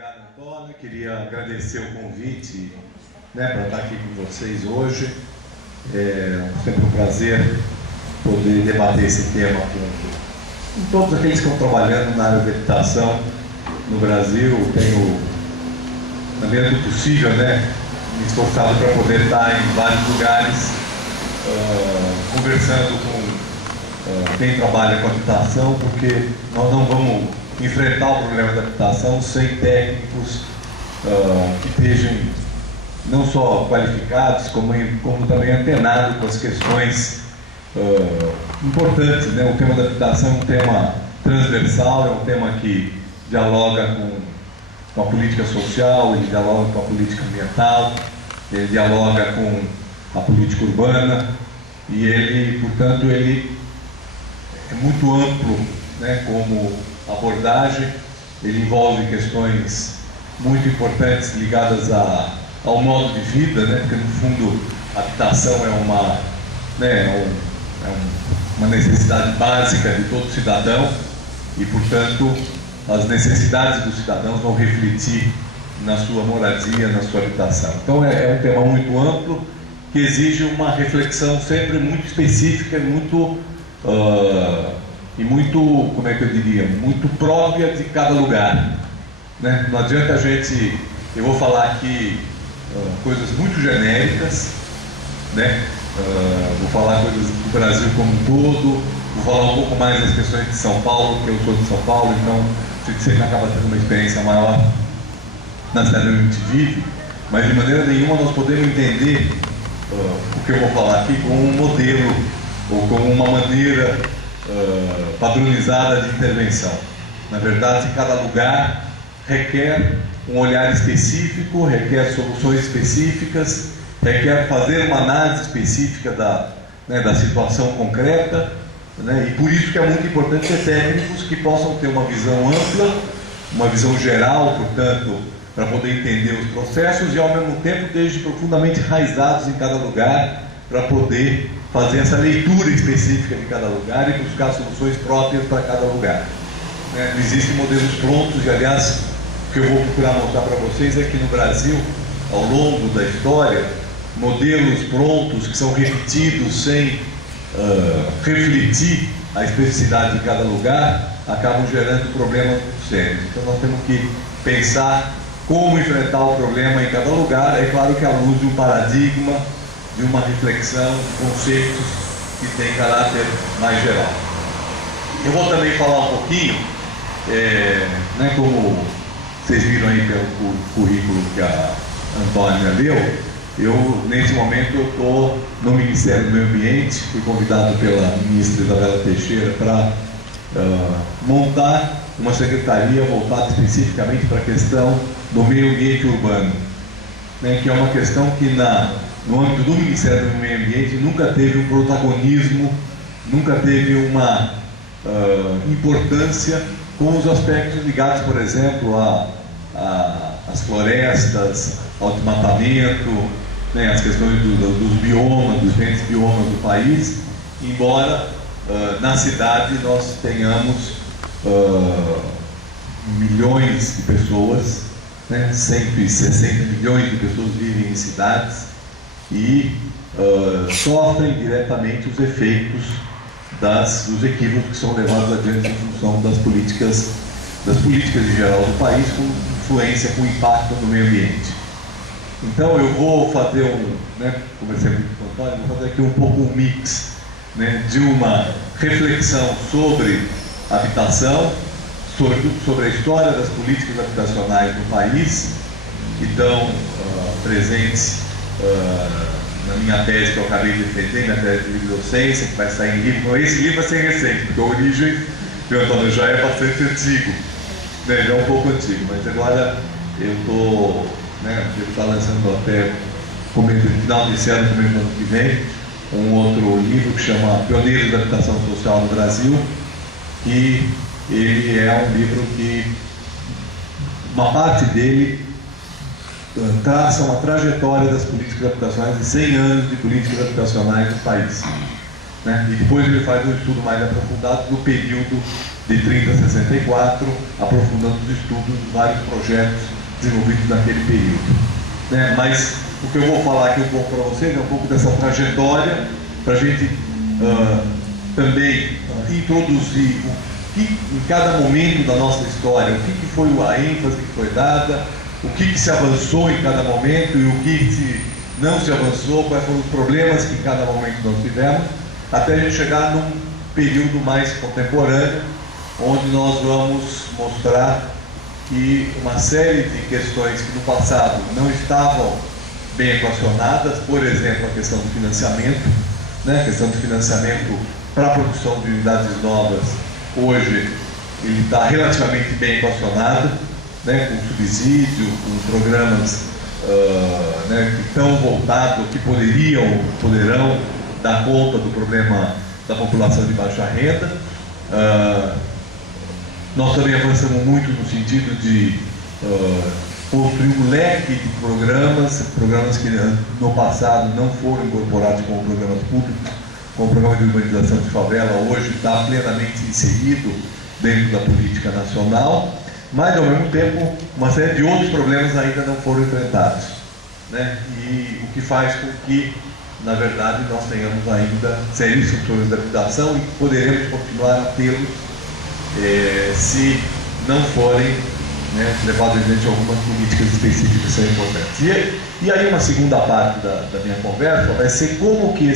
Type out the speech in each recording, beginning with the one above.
Obrigado, Antônio. Queria agradecer o convite, para estar aqui com vocês hoje. É sempre um prazer poder debater esse tema com todos aqueles que estão trabalhando na área de habitação no Brasil. Tenho, na medida do possível, me esforçado para poder estar em vários lugares, conversando com quem trabalha com habitação, porque nós não vamos enfrentar o problema da habitação sem técnicos que estejam não só qualificados, como também antenados com as questões importantes. O tema da habitação é um tema transversal, é um tema que dialoga com a política social, ele dialoga com a política ambiental, ele dialoga com a política urbana, e ele, portanto, ele é muito amplo, como abordagem. Ele envolve questões muito importantes ligadas ao modo de vida, porque no fundo a habitação é uma necessidade básica de todo cidadão e, portanto, as necessidades dos cidadãos vão refletir na sua moradia, na sua habitação. Então é um tema muito amplo que exige uma reflexão sempre muito específica e muito como é que eu diria, muito própria de cada lugar, Não adianta eu vou falar aqui coisas muito genéricas, vou falar coisas do Brasil como um todo, vou falar um pouco mais das questões de São Paulo, porque eu sou de São Paulo, então a gente sempre acaba tendo uma experiência maior na cidade onde a gente vive, mas de maneira nenhuma nós podemos entender o que eu vou falar aqui como um modelo ou como uma maneira padronizada de intervenção. Na verdade, cada lugar requer um olhar específico, requer soluções específicas, requer fazer uma análise específica da situação concreta, e por isso que é muito importante ter técnicos que possam ter uma visão ampla, uma visão geral, portanto, para poder entender os processos e ao mesmo tempo estejam profundamente enraizados em cada lugar para poder fazer essa leitura específica de cada lugar e buscar soluções próprias para cada lugar. Não existem modelos prontos e, aliás, o que eu vou procurar mostrar para vocês é que no Brasil, ao longo da história, modelos prontos que são repetidos sem refletir a especificidade de cada lugar acabam gerando problemas muito sérios. Então nós temos que pensar como enfrentar o problema em cada lugar, é claro que à luz de um paradigma, de uma reflexão, de conceitos que tem caráter mais geral. Eu vou também falar um pouquinho, como vocês viram aí pelo currículo que a Antônia leu, nesse momento eu estou no Ministério do Meio Ambiente, fui convidado pela ministra Isabela Teixeira para montar uma secretaria voltada especificamente para a questão do meio ambiente urbano, que é uma questão que no âmbito do Ministério do Meio Ambiente nunca teve um protagonismo, nunca teve uma importância com os aspectos ligados, por exemplo, às florestas, ao desmatamento, as questões dos biomas, dos diferentes biomas do país, embora na cidade nós tenhamos milhões de pessoas, 160 milhões de pessoas vivem em cidades e sofrem diretamente os efeitos dos equívocos que são levados adiante em função das políticas em geral do país, com influência, com impacto no meio ambiente. Então eu vou fazer conversei muito com o Antônio, vou fazer aqui um pouco um mix de uma reflexão sobre habitação, sobretudo sobre a história das políticas habitacionais no país, que estão presentes na minha tese que eu acabei de defender, minha tese de livre-docência, que vai sair em livro. Esse livro vai ser recente, porque a origem do Antônio já é bastante antigo, já é um pouco antigo, mas agora eu estou ele está lançando até no final desse ano, começo do ano que vem, um outro livro que chama Pioneiros da Habitação Social no Brasil, e ele é um livro que uma parte dele traça uma trajetória das políticas habitacionais de 100 anos de políticas habitacionais no país. E depois ele faz um estudo mais aprofundado do período de 30 a 64, aprofundando os estudos dos vários projetos desenvolvidos naquele período. Né? Mas o que eu vou falar aqui um pouco para vocês é um pouco dessa trajetória, para a gente também introduzir o que, em cada momento da nossa história, o que foi a ênfase que foi dada, o que se avançou em cada momento e o que não se avançou, quais foram os problemas que em cada momento nós tivemos, até a gente chegar num período mais contemporâneo, onde nós vamos mostrar que uma série de questões que no passado não estavam bem equacionadas, por exemplo, a questão do financiamento, né? A questão do financiamento para a produção de unidades novas, hoje ele está relativamente bem equacionado, né? Com subsídio, com programas né? que estão voltados, que poderão dar conta do problema da população de baixa renda. Nós também avançamos muito no sentido de construir um leque de programas que no passado não foram incorporados como programas públicos, como o programa de urbanização de favela, hoje está plenamente inserido dentro da política nacional, mas ao mesmo tempo uma série de outros problemas ainda não foram enfrentados, né? E o que faz com que, na verdade, nós tenhamos ainda seríssimos problemas de habitação e poderemos continuar a tê-los se não forem, né, levadas adiante algumas políticas específicas que são importantes. E aí uma segunda parte da minha conversa vai ser como que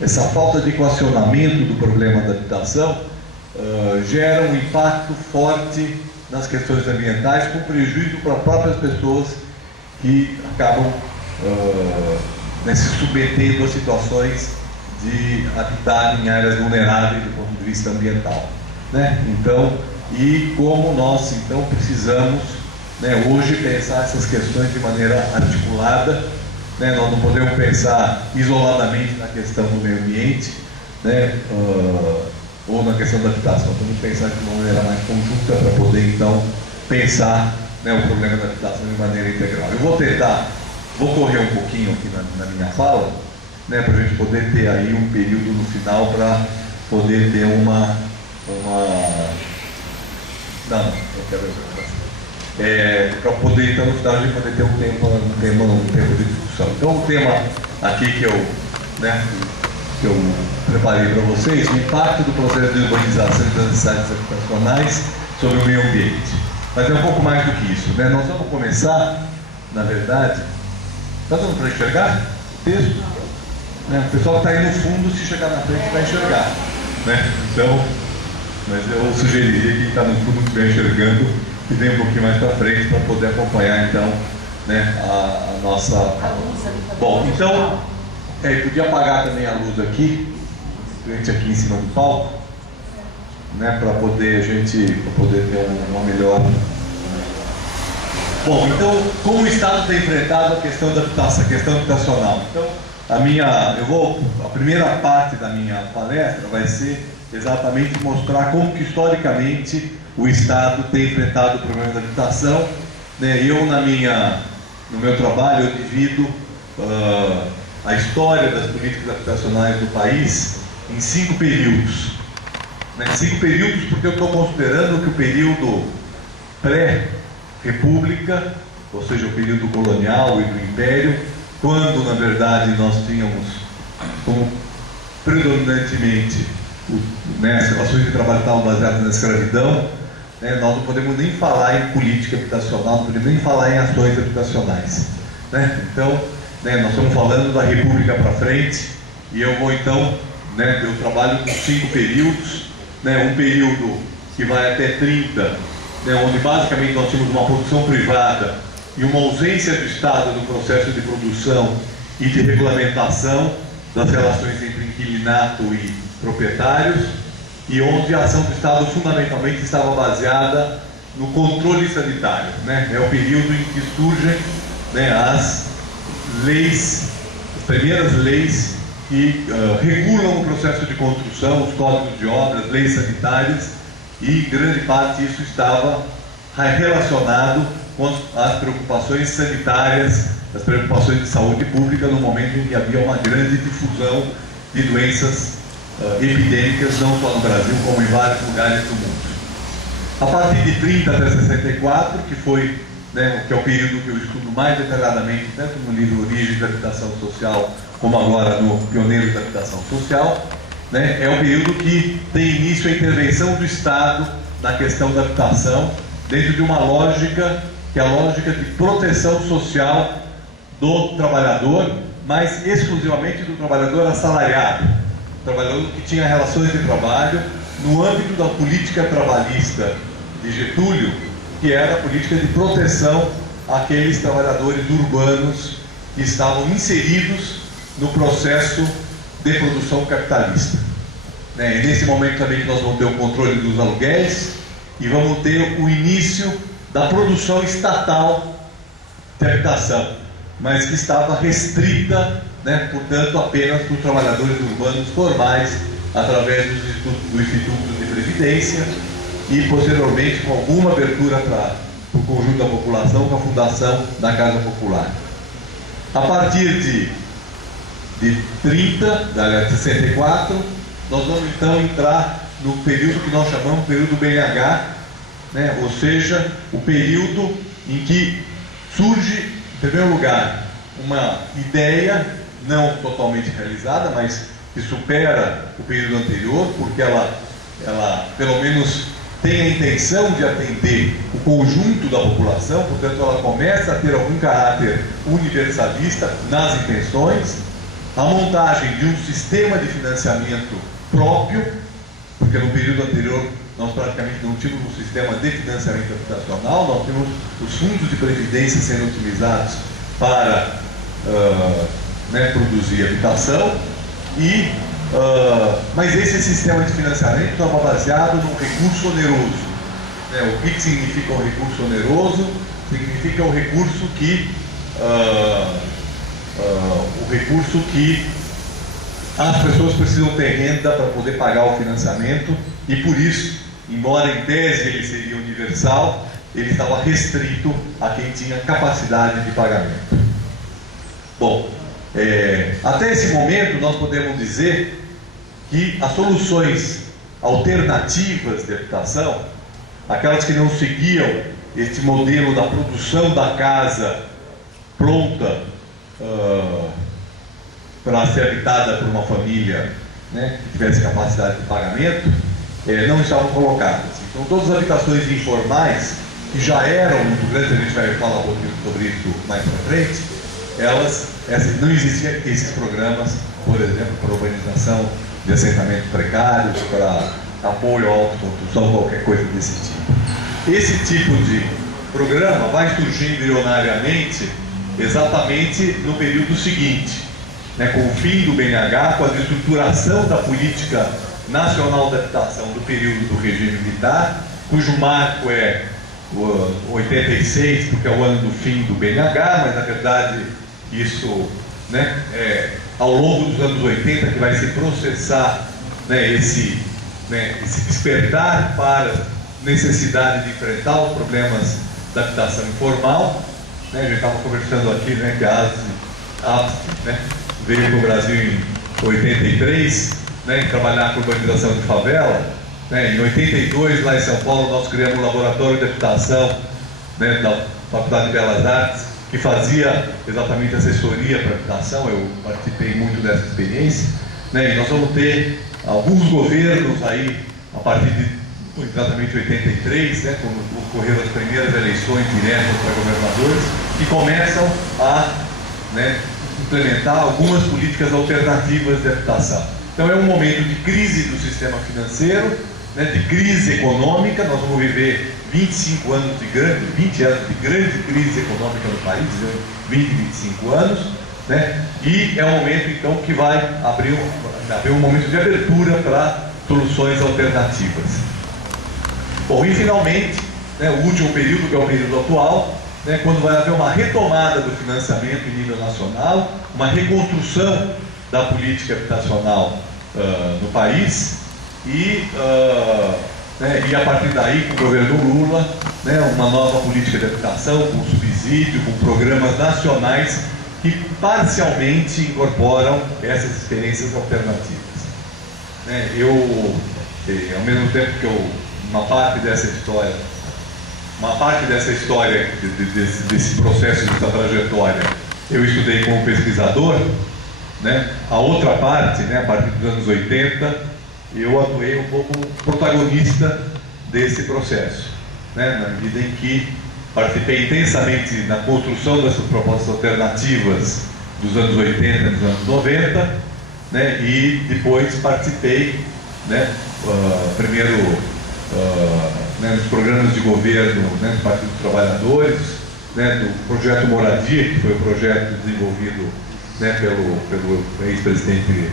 essa falta de equacionamento do problema da habitação gera um impacto forte nas questões ambientais, com prejuízo para as próprias pessoas que acabam né, se submetendo a situações de habitar em áreas vulneráveis do ponto de vista ambiental. Né? Então, e como nós então precisamos, né, hoje pensar essas questões de maneira articulada, né? Nós não podemos pensar isoladamente na questão do meio ambiente, né, ou na questão da habitação, temos que pensar de uma maneira mais conjunta para poder então pensar, né, o problema da habitação de maneira integral. Eu vou correr um pouquinho aqui na minha fala, né, para a gente poder ter aí um período no final para poder ter para poder então no final a gente poder ter um tempo de discussão. Então o tema aqui que eu preparei para vocês, o impacto do processo de urbanização das necessidades habitacionais sobre o meio ambiente. Mas é um pouco mais do que isso, né? Nós vamos começar, na verdade, está dando para enxergar o texto? Né? O pessoal que está aí no fundo, se chegar na frente, vai enxergar, né? Então, mas eu sugeriria que quem está no fundo estiver enxergando que venha um pouquinho mais para frente para poder acompanhar então, né, a nossa... Bom, então, podia apagar também a luz aqui, frente aqui em cima do palco, né, para poder ter uma melhor... Bom, então, como o Estado tem enfrentado a questão da habitação, a questão habitacional? Então, a primeira parte da minha palestra vai ser exatamente mostrar como que historicamente o Estado tem enfrentado o problema da habitação, né? No meu trabalho eu divido a história das políticas habitacionais do país em 5 períodos, né? 5 períodos porque eu estou considerando que o período pré-república, ou seja, o período colonial e do império, quando na verdade nós tínhamos como predominantemente as relações de trabalho estavam baseadas na escravidão, né? Nós não podemos nem falar em política habitacional, não podemos nem falar em ações habitacionais, né? Então, né, nós estamos falando da República para frente, e eu vou então, né, eu trabalho com 5 períodos, né? Um período que vai até 30, né, onde basicamente nós temos uma produção privada e uma ausência do Estado no processo de produção e de regulamentação das relações entre inquilinato e proprietários, e onde a ação do Estado fundamentalmente estava baseada no controle sanitário, né? É o período em que surgem, né, as primeiras leis que regulam o processo de construção, os códigos de obras, leis sanitárias, e grande parte disso estava relacionado com as preocupações sanitárias, as preocupações de saúde pública, no momento em que havia uma grande difusão de doenças epidêmicas, não só no Brasil, como em vários lugares do mundo. A partir de 30 até 64, que foi, né, que é o período que eu estudo mais detalhadamente, tanto no livro Origem da Habitação Social, como agora no Pioneiros da Habitação Social, né, é o período que tem início a intervenção do Estado na questão da habitação, dentro de uma lógica, que é a lógica de proteção social do trabalhador, mas exclusivamente do trabalhador assalariado, trabalhador que tinha relações de trabalho no âmbito da política trabalhista de Getúlio, que era a política de proteção àqueles trabalhadores urbanos que estavam inseridos no processo de produção capitalista. E nesse momento também que nós vamos ter o controle dos aluguéis e vamos ter o início da produção estatal de habitação, mas que estava restrita, portanto, apenas por trabalhadores urbanos formais, através do Instituto de Previdência e, posteriormente, com alguma abertura para o conjunto da população, com a fundação da Casa Popular. A partir de 30, aliás, de 64, nós vamos então entrar no período que nós chamamos de período BNH, ou seja, o período em que surge, em primeiro lugar, uma ideia não totalmente realizada, mas que supera o período anterior, porque ela pelo menos tem a intenção de atender o conjunto da população, portanto ela começa a ter algum caráter universalista nas intenções, a montagem de um sistema de financiamento próprio, porque no período anterior nós praticamente não tínhamos um sistema de financiamento habitacional, nós tínhamos os fundos de previdência sendo utilizados para produzir habitação, mas esse sistema de financiamento estava baseado num recurso oneroso. O que significa um recurso oneroso? Significa o recurso que as pessoas precisam ter renda para poder pagar o financiamento, e por isso, embora em tese ele seria universal, ele estava restrito a quem tinha capacidade de pagamento. Bom, até esse momento nós podemos dizer que as soluções alternativas de habitação, aquelas que não seguiam este modelo da produção da casa pronta para ser habitada por uma família que tivesse capacidade de pagamento, não estavam colocadas. Então todas as habitações informais, que já eram muito grandes, a gente vai falar um pouquinho sobre isso mais para frente, não existiam esses programas, por exemplo, para urbanização de assentamentos precários, para apoio à autoconstrução, qualquer coisa desse tipo. Esse tipo de programa vai surgir embrionariamente exatamente no período seguinte, com o fim do BNH, com a desestruturação da política nacional de habitação do período do regime militar, cujo marco é o 86, porque é o ano do fim do BNH, mas na verdade isso é ao longo dos anos 80 que vai se processar esse despertar para necessidade de enfrentar os problemas da habitação informal. A gente estava conversando aqui que a ASP veio para o Brasil em 83, trabalhar com urbanização de favela. Em 82, lá em São Paulo, nós criamos um laboratório de habitação da Faculdade de Belas Artes, que fazia exatamente assessoria para habitação. Eu participei muito dessa experiência, e nós vamos ter alguns governos aí, a partir de exatamente 83, quando ocorreram as primeiras eleições diretas para governadores, que começam a implementar algumas políticas alternativas de habitação. Então é um momento de crise do sistema financeiro, de crise econômica. Nós vamos viver 20 anos de grande crise econômica no país, 25 anos, e é um momento então que vai abrir um momento de abertura para soluções alternativas. Bom, e finalmente, o último período, que é o período atual, quando vai haver uma retomada do financiamento em nível nacional, uma reconstrução da política habitacional no país, e a partir daí, com o governo Lula, uma nova política de habitação, com subsídio, com programas nacionais que parcialmente incorporam essas experiências alternativas. Ao mesmo tempo que eu uma parte dessa história, desse processo, dessa trajetória, eu estudei como pesquisador, né? A outra parte, né, a partir dos anos 80, eu atuei um pouco como protagonista desse processo, né? Na medida em que participei intensamente na construção dessas propostas alternativas dos anos 80 e dos anos 90, né? E depois participei, né, primeiro né, nos programas de governo, né, do Partido dos Trabalhadores, né, do projeto Moradia, que foi o projeto desenvolvido, né, pelo ex-presidente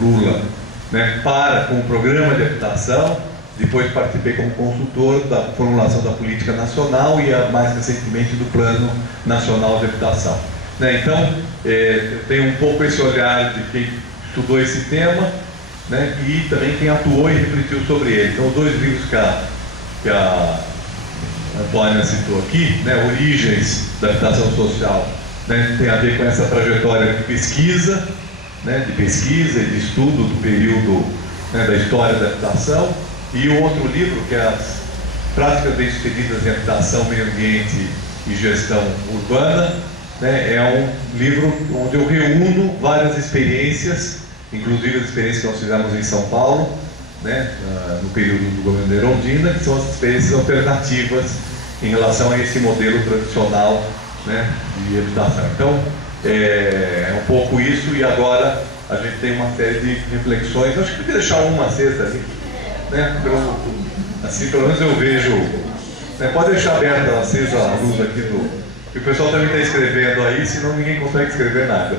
Lula, né, com o programa de habitação. Depois participei como consultor da formulação da política nacional e mais recentemente do Plano Nacional de Habitação. Né, então, eu tenho um pouco esse olhar de quem estudou esse tema, né, e também quem atuou e refletiu sobre ele. Então, os dois livros que a Antônia citou aqui, né, Origens da Habitação Social, né, tem a ver com essa trajetória de pesquisa, né, e de estudo do período, né, da história da habitação. E o outro livro, que é As Práticas Bem-Sucedidas em Habitação, Meio Ambiente e Gestão Urbana, né, é um livro onde eu reúno várias experiências, inclusive as experiências que nós fizemos em São Paulo, né, no período do governo da Erundina, que são as experiências alternativas em relação a esse modelo tradicional, né, de habitação. Então, é um pouco isso, e agora a gente tem uma série de reflexões. Acho que eu queria deixar uma cesta ali, né, assim, pelo menos eu vejo, né, pode deixar aberta, acesa a luz aqui que o pessoal também está escrevendo aí, senão ninguém consegue escrever nada.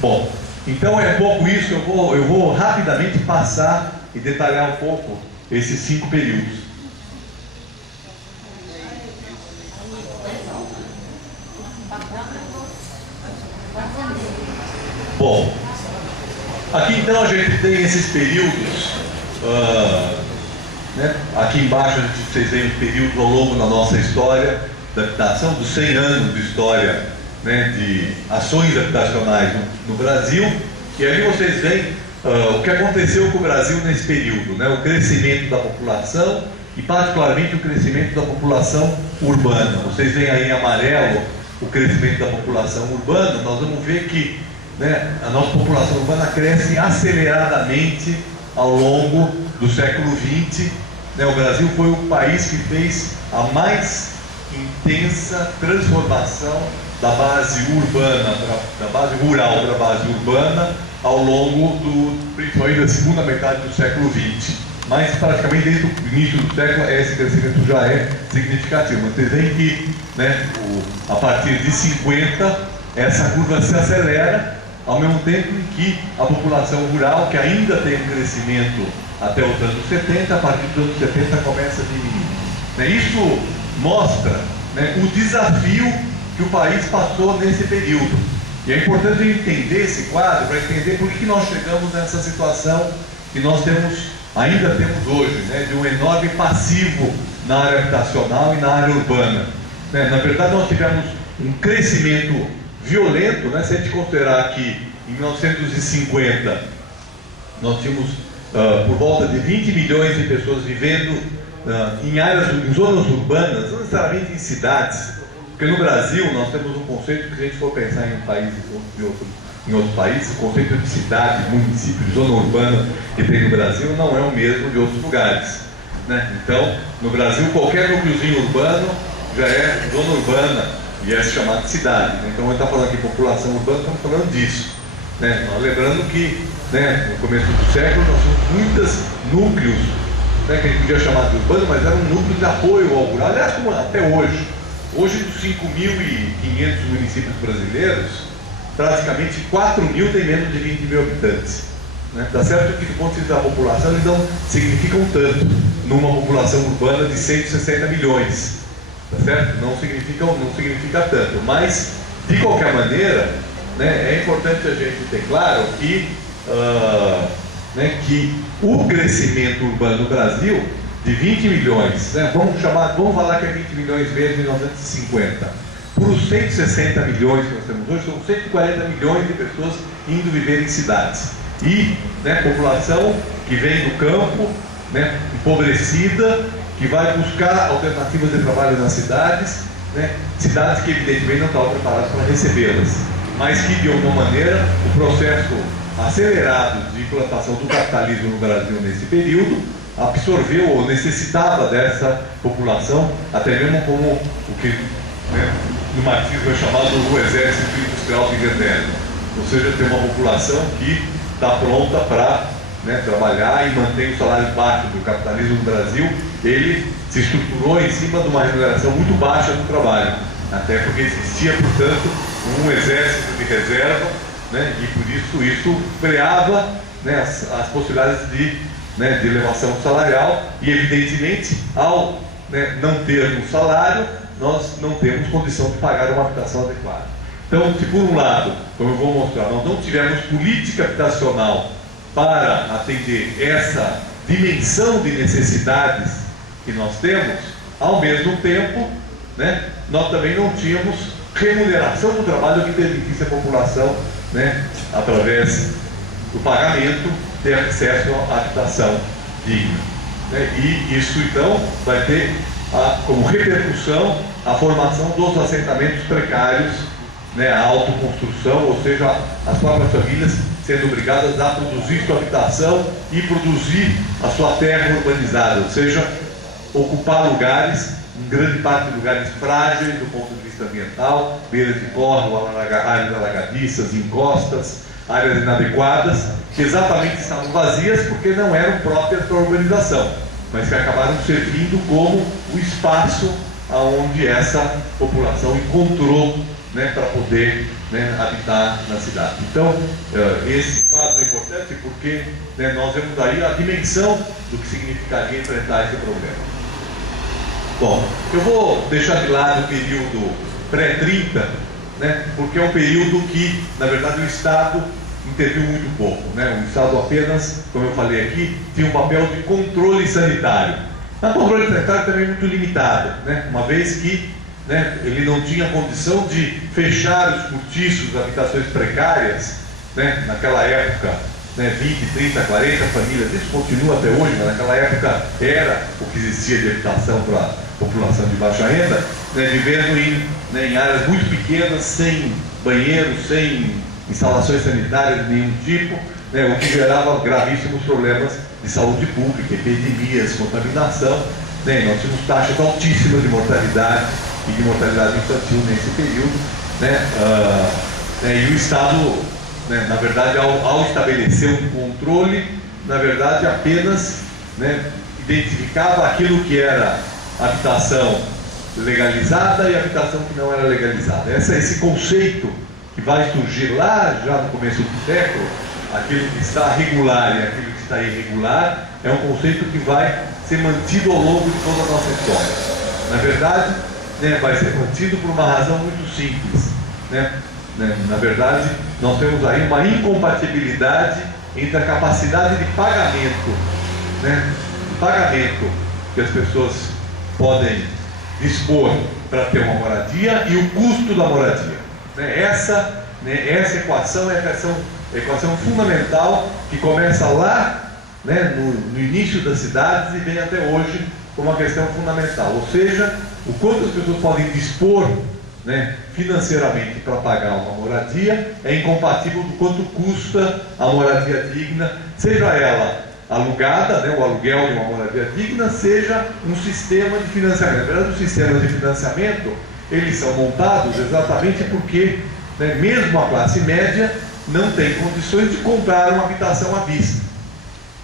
Bom, então é um pouco isso. Eu vou rapidamente passar e detalhar um pouco esses 5 períodos. Bom, aqui então a gente tem esses períodos, né? Aqui embaixo vocês veem os períodos ao longo da nossa história da habitação, dos 100 anos de história, né, de ações habitacionais no Brasil, e aí vocês veem o que aconteceu com o Brasil nesse período, né, o crescimento da população e particularmente o crescimento da população urbana. Vocês veem aí em amarelo o crescimento da população urbana. Nós vamos ver que, né, a nossa população urbana cresce aceleradamente ao longo do século XX. Né, o Brasil foi o país que fez a mais intensa transformação da base urbana, da base rural para a base urbana, ao longo principalmente da segunda metade do século XX. Mas praticamente desde o início do século esse crescimento já é significativo. Vocês veem que, né, a partir de 50 essa curva se acelera, ao mesmo tempo em que a população rural, que ainda tem um crescimento até os anos 70, a partir dos anos 70 começa a diminuir. Né, isso mostra, né, o desafio que o país passou nesse período. E é importante entender esse quadro para entender por que nós chegamos nessa situação que nós ainda temos hoje, né, de um enorme passivo na área habitacional e na área urbana. Né, na verdade, nós tivemos um crescimento violento, né, se a gente considerar que em 1950 nós tínhamos por volta de 20 milhões de pessoas vivendo em zonas urbanas, não necessariamente em cidades. Porque no Brasil nós temos um conceito que, se a gente for pensar em países em outros países, o conceito de cidade, município, de zona urbana que tem no Brasil não é o mesmo de outros lugares. Né? Então, no Brasil, qualquer núcleozinho urbano já é zona urbana e é chamado de cidade. Né? Então, a gente está falando aqui de população urbana, estamos falando disso. Né? Lembrando que, né, no começo do século nós tínhamos muitos núcleos, né, que a gente podia chamar de urbano, mas eram núcleos de apoio ao rural, aliás, como até hoje. Hoje, dos 5.500 municípios brasileiros, praticamente 4.000 têm menos de 20 mil habitantes. Né? Tá certo que, do ponto de vista da população, eles não significam tanto numa população urbana de 160 milhões. Tá certo? Não significa tanto. Mas, de qualquer maneira, né, é importante a gente ter claro que, né, que o crescimento urbano no Brasil de 20 milhões, né? Vamos falar que é 20 milhões vezes 1950. Por os 160 milhões que nós temos hoje, são 140 milhões de pessoas indo viver em cidades. E, né, população que vem do campo, né, empobrecida, que vai buscar alternativas de trabalho nas cidades, né, cidades que evidentemente não estavam preparadas para recebê-las, mas que de alguma maneira o processo acelerado de implantação do capitalismo no Brasil nesse período absorveu ou necessitava dessa população, até mesmo como o que, né, no marxismo é chamado o exército industrial de reserva, ou seja, tem uma população que está pronta para, né, trabalhar e manter os salários baixos. Do capitalismo no Brasil, ele se estruturou em cima de uma remuneração muito baixa do trabalho, até porque existia, portanto, um exército de reserva, né, e por isso freava, né, as possibilidades de, né, de elevação salarial, e evidentemente, ao, né, não termos salário, nós não temos condição de pagar uma habitação adequada. Então, se por um lado, como eu vou mostrar, nós não tivemos política habitacional para atender essa dimensão de necessidades que nós temos, ao mesmo tempo, né, nós também não tínhamos remuneração do trabalho que permitisse a população, né, através do pagamento, ter acesso à habitação digna, né? E isso então vai ter como repercussão a formação dos assentamentos precários, né, a autoconstrução, ou seja, as próprias famílias sendo obrigadas a produzir sua habitação e produzir a sua terra urbanizada, ou seja, ocupar lugares, em grande parte de lugares frágeis do ponto de vista ambiental, beiras de córrego, áreas alagadiças, encostas, áreas inadequadas, que exatamente estavam vazias porque não eram próprias para a urbanização, mas que acabaram servindo como o espaço onde essa população encontrou, né, para poder, né, habitar na cidade. Então, esse quadro é importante porque, né, nós vemos aí a dimensão do que significaria enfrentar esse problema. Bom, eu vou deixar de lado o período pré-30, né, porque é um período que, na verdade, o Estado interviu muito pouco, né? O Estado apenas, como eu falei aqui, tinha um papel de controle sanitário. Mas o controle sanitário também é muito limitado, né? Uma vez que, né, ele não tinha condição de fechar os cortiços das habitações precárias, né, naquela época, né, 20, 30, 40 famílias, isso continua até hoje, mas naquela época era o que existia de habitação para a população de baixa renda, né, vivendo em áreas muito pequenas, sem banheiros, sem instalações sanitárias de nenhum tipo, né, o que gerava gravíssimos problemas de saúde pública, epidemias, contaminação, né, nós tínhamos taxas altíssimas de mortalidade e de mortalidade infantil nesse período, né, e o Estado, né, na verdade, ao estabelecer um controle, na verdade, apenas, né, identificava aquilo que era habitação legalizada e habitação que não era legalizada. Esse conceito que vai surgir lá já no começo do século, aquilo que está regular e aquilo que está irregular, é um conceito que vai ser mantido ao longo de toda a nossa história. Na verdade, né, vai ser mantido por uma razão muito simples, né? Na verdade, nós temos aí uma incompatibilidade entre a capacidade de pagamento, né, que as pessoas podem dispor para ter uma moradia e o custo da moradia. Essa equação é a equação fundamental que começa lá, né, no início das cidades e vem até hoje como uma questão fundamental. Ou seja, o quanto as pessoas podem dispor, né, financeiramente para pagar uma moradia é incompatível do quanto custa a moradia digna, seja ela alugada, né, o aluguel de uma moradia digna, seja um sistema de financiamento. Na verdade, os sistemas de financiamento, eles são montados exatamente porque, né, mesmo a classe média não tem condições de comprar uma habitação à vista,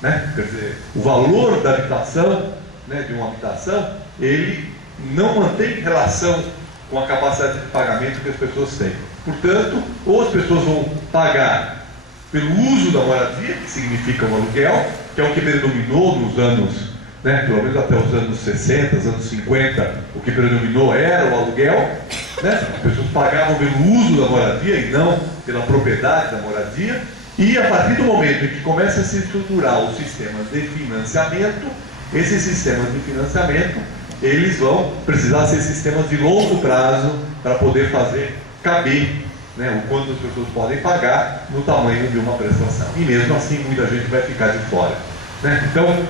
né? Quer dizer, o valor da habitação, né, de uma habitação, ele não mantém relação com a capacidade de pagamento que as pessoas têm. Portanto, ou as pessoas vão pagar pelo uso da moradia, que significa um aluguel, que é o que predominou nos anos, né, pelo menos até os anos 60, os anos 50, o que predominou era o aluguel, né? As pessoas pagavam pelo uso da moradia e não pela propriedade da moradia, e a partir do momento em que começa a se estruturar os sistemas de financiamento, esses sistemas de financiamento, eles vão precisar ser sistemas de longo prazo para poder fazer caber, né, o quanto as pessoas podem pagar no tamanho de uma prestação. E mesmo assim muita gente vai ficar de fora. né? Então,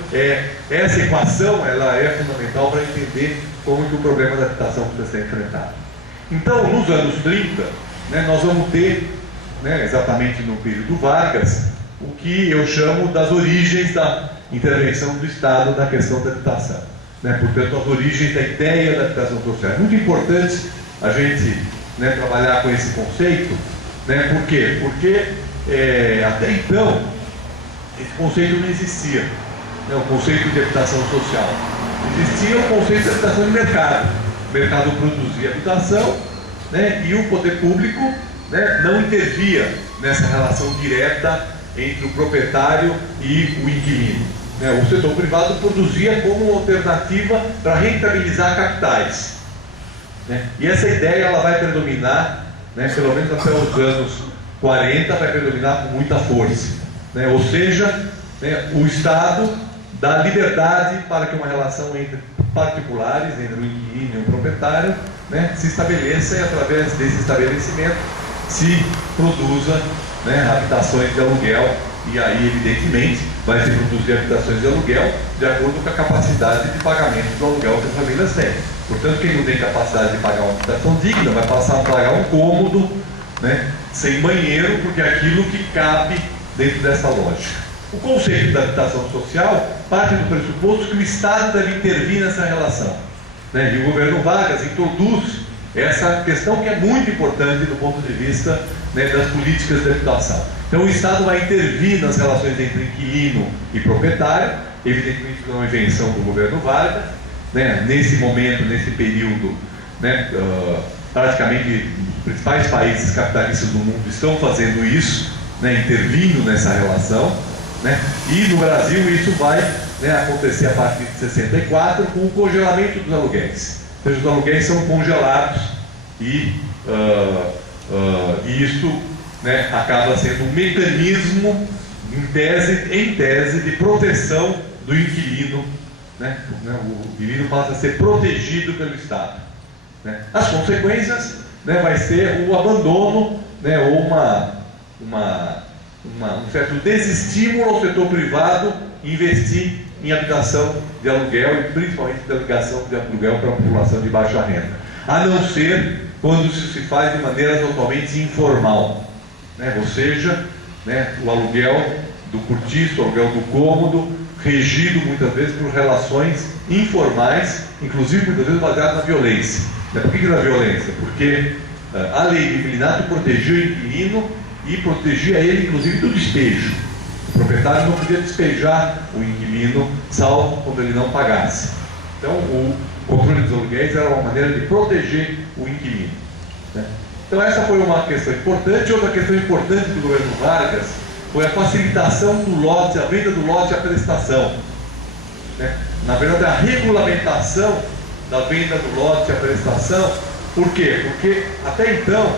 essa equação ela é fundamental para entender como que o problema da habitação precisa ser enfrentado. Então, nos anos 30, né, nós vamos ter, né, exatamente no período Vargas, o que eu chamo das origens da intervenção do Estado na questão da habitação, né? Portanto, as origens da ideia da habitação social. É muito importante a gente, né, trabalhar com esse conceito, né? Por quê? Porque até então esse conceito não existia, né? O conceito de habitação social. Existia o conceito de habitação de mercado. O mercado produzia habitação, né? E o poder público, né, não intervia nessa relação direta entre o proprietário e o inquilino, né? O setor privado produzia como alternativa para rentabilizar capitais, né? E essa ideia ela vai predominar, né, pelo menos até os anos 40, vai predominar com muita força, né? Ou seja, né, o Estado dá liberdade para que uma relação entre particulares, entre o inquilino e o proprietário, né, se estabeleça, e através desse estabelecimento se produza, né, habitações de aluguel, e aí evidentemente vai se produzir habitações de aluguel de acordo com a capacidade de pagamento do aluguel que as famílias têm. Portanto, quem não tem capacidade de pagar uma habitação digna vai passar a pagar um cômodo, né, sem banheiro, porque é aquilo que cabe dentro dessa lógica. O conceito da habitação social parte do pressuposto que o Estado deve intervir nessa relação, né? E o governo Vargas introduz essa questão que é muito importante do ponto de vista, né, das políticas de habitação. Então o Estado vai intervir nas relações entre inquilino e proprietário, evidentemente com uma invenção do governo Vargas, né? Nesse momento, nesse período, né, praticamente os principais países capitalistas do mundo estão fazendo isso, né, intervindo nessa relação, né? E no Brasil isso vai, né, acontecer a partir de 64 com o congelamento dos aluguéis. Ou seja, os aluguéis são congelados e isso, né, acaba sendo um mecanismo em tese de proteção do inquilino, né? O inquilino passa a ser protegido pelo Estado, né? As consequências, né, vai ser o abandono, né, ou um certo desestímulo ao setor privado investir em habitação de aluguel, e principalmente de habitação de aluguel para a população de baixa renda, a não ser quando isso se faz de maneira totalmente informal, né? Ou seja, né, o aluguel do cortiço, o aluguel do cômodo, regido muitas vezes por relações informais, inclusive muitas vezes baseadas na violência, né? Por que na violência? Porque a lei de inquilinato protegia o inquilino e protegia ele inclusive do despejo. O proprietário não podia despejar o inquilino, salvo quando ele não pagasse. Então, o controle dos aluguéis era uma maneira de proteger o inquilino, né? Então, essa foi uma questão importante. Outra questão importante do governo Vargas foi a facilitação do lote, a venda do lote e a prestação, né? Na verdade, a regulamentação da venda do lote e a prestação. Por quê? Porque até então,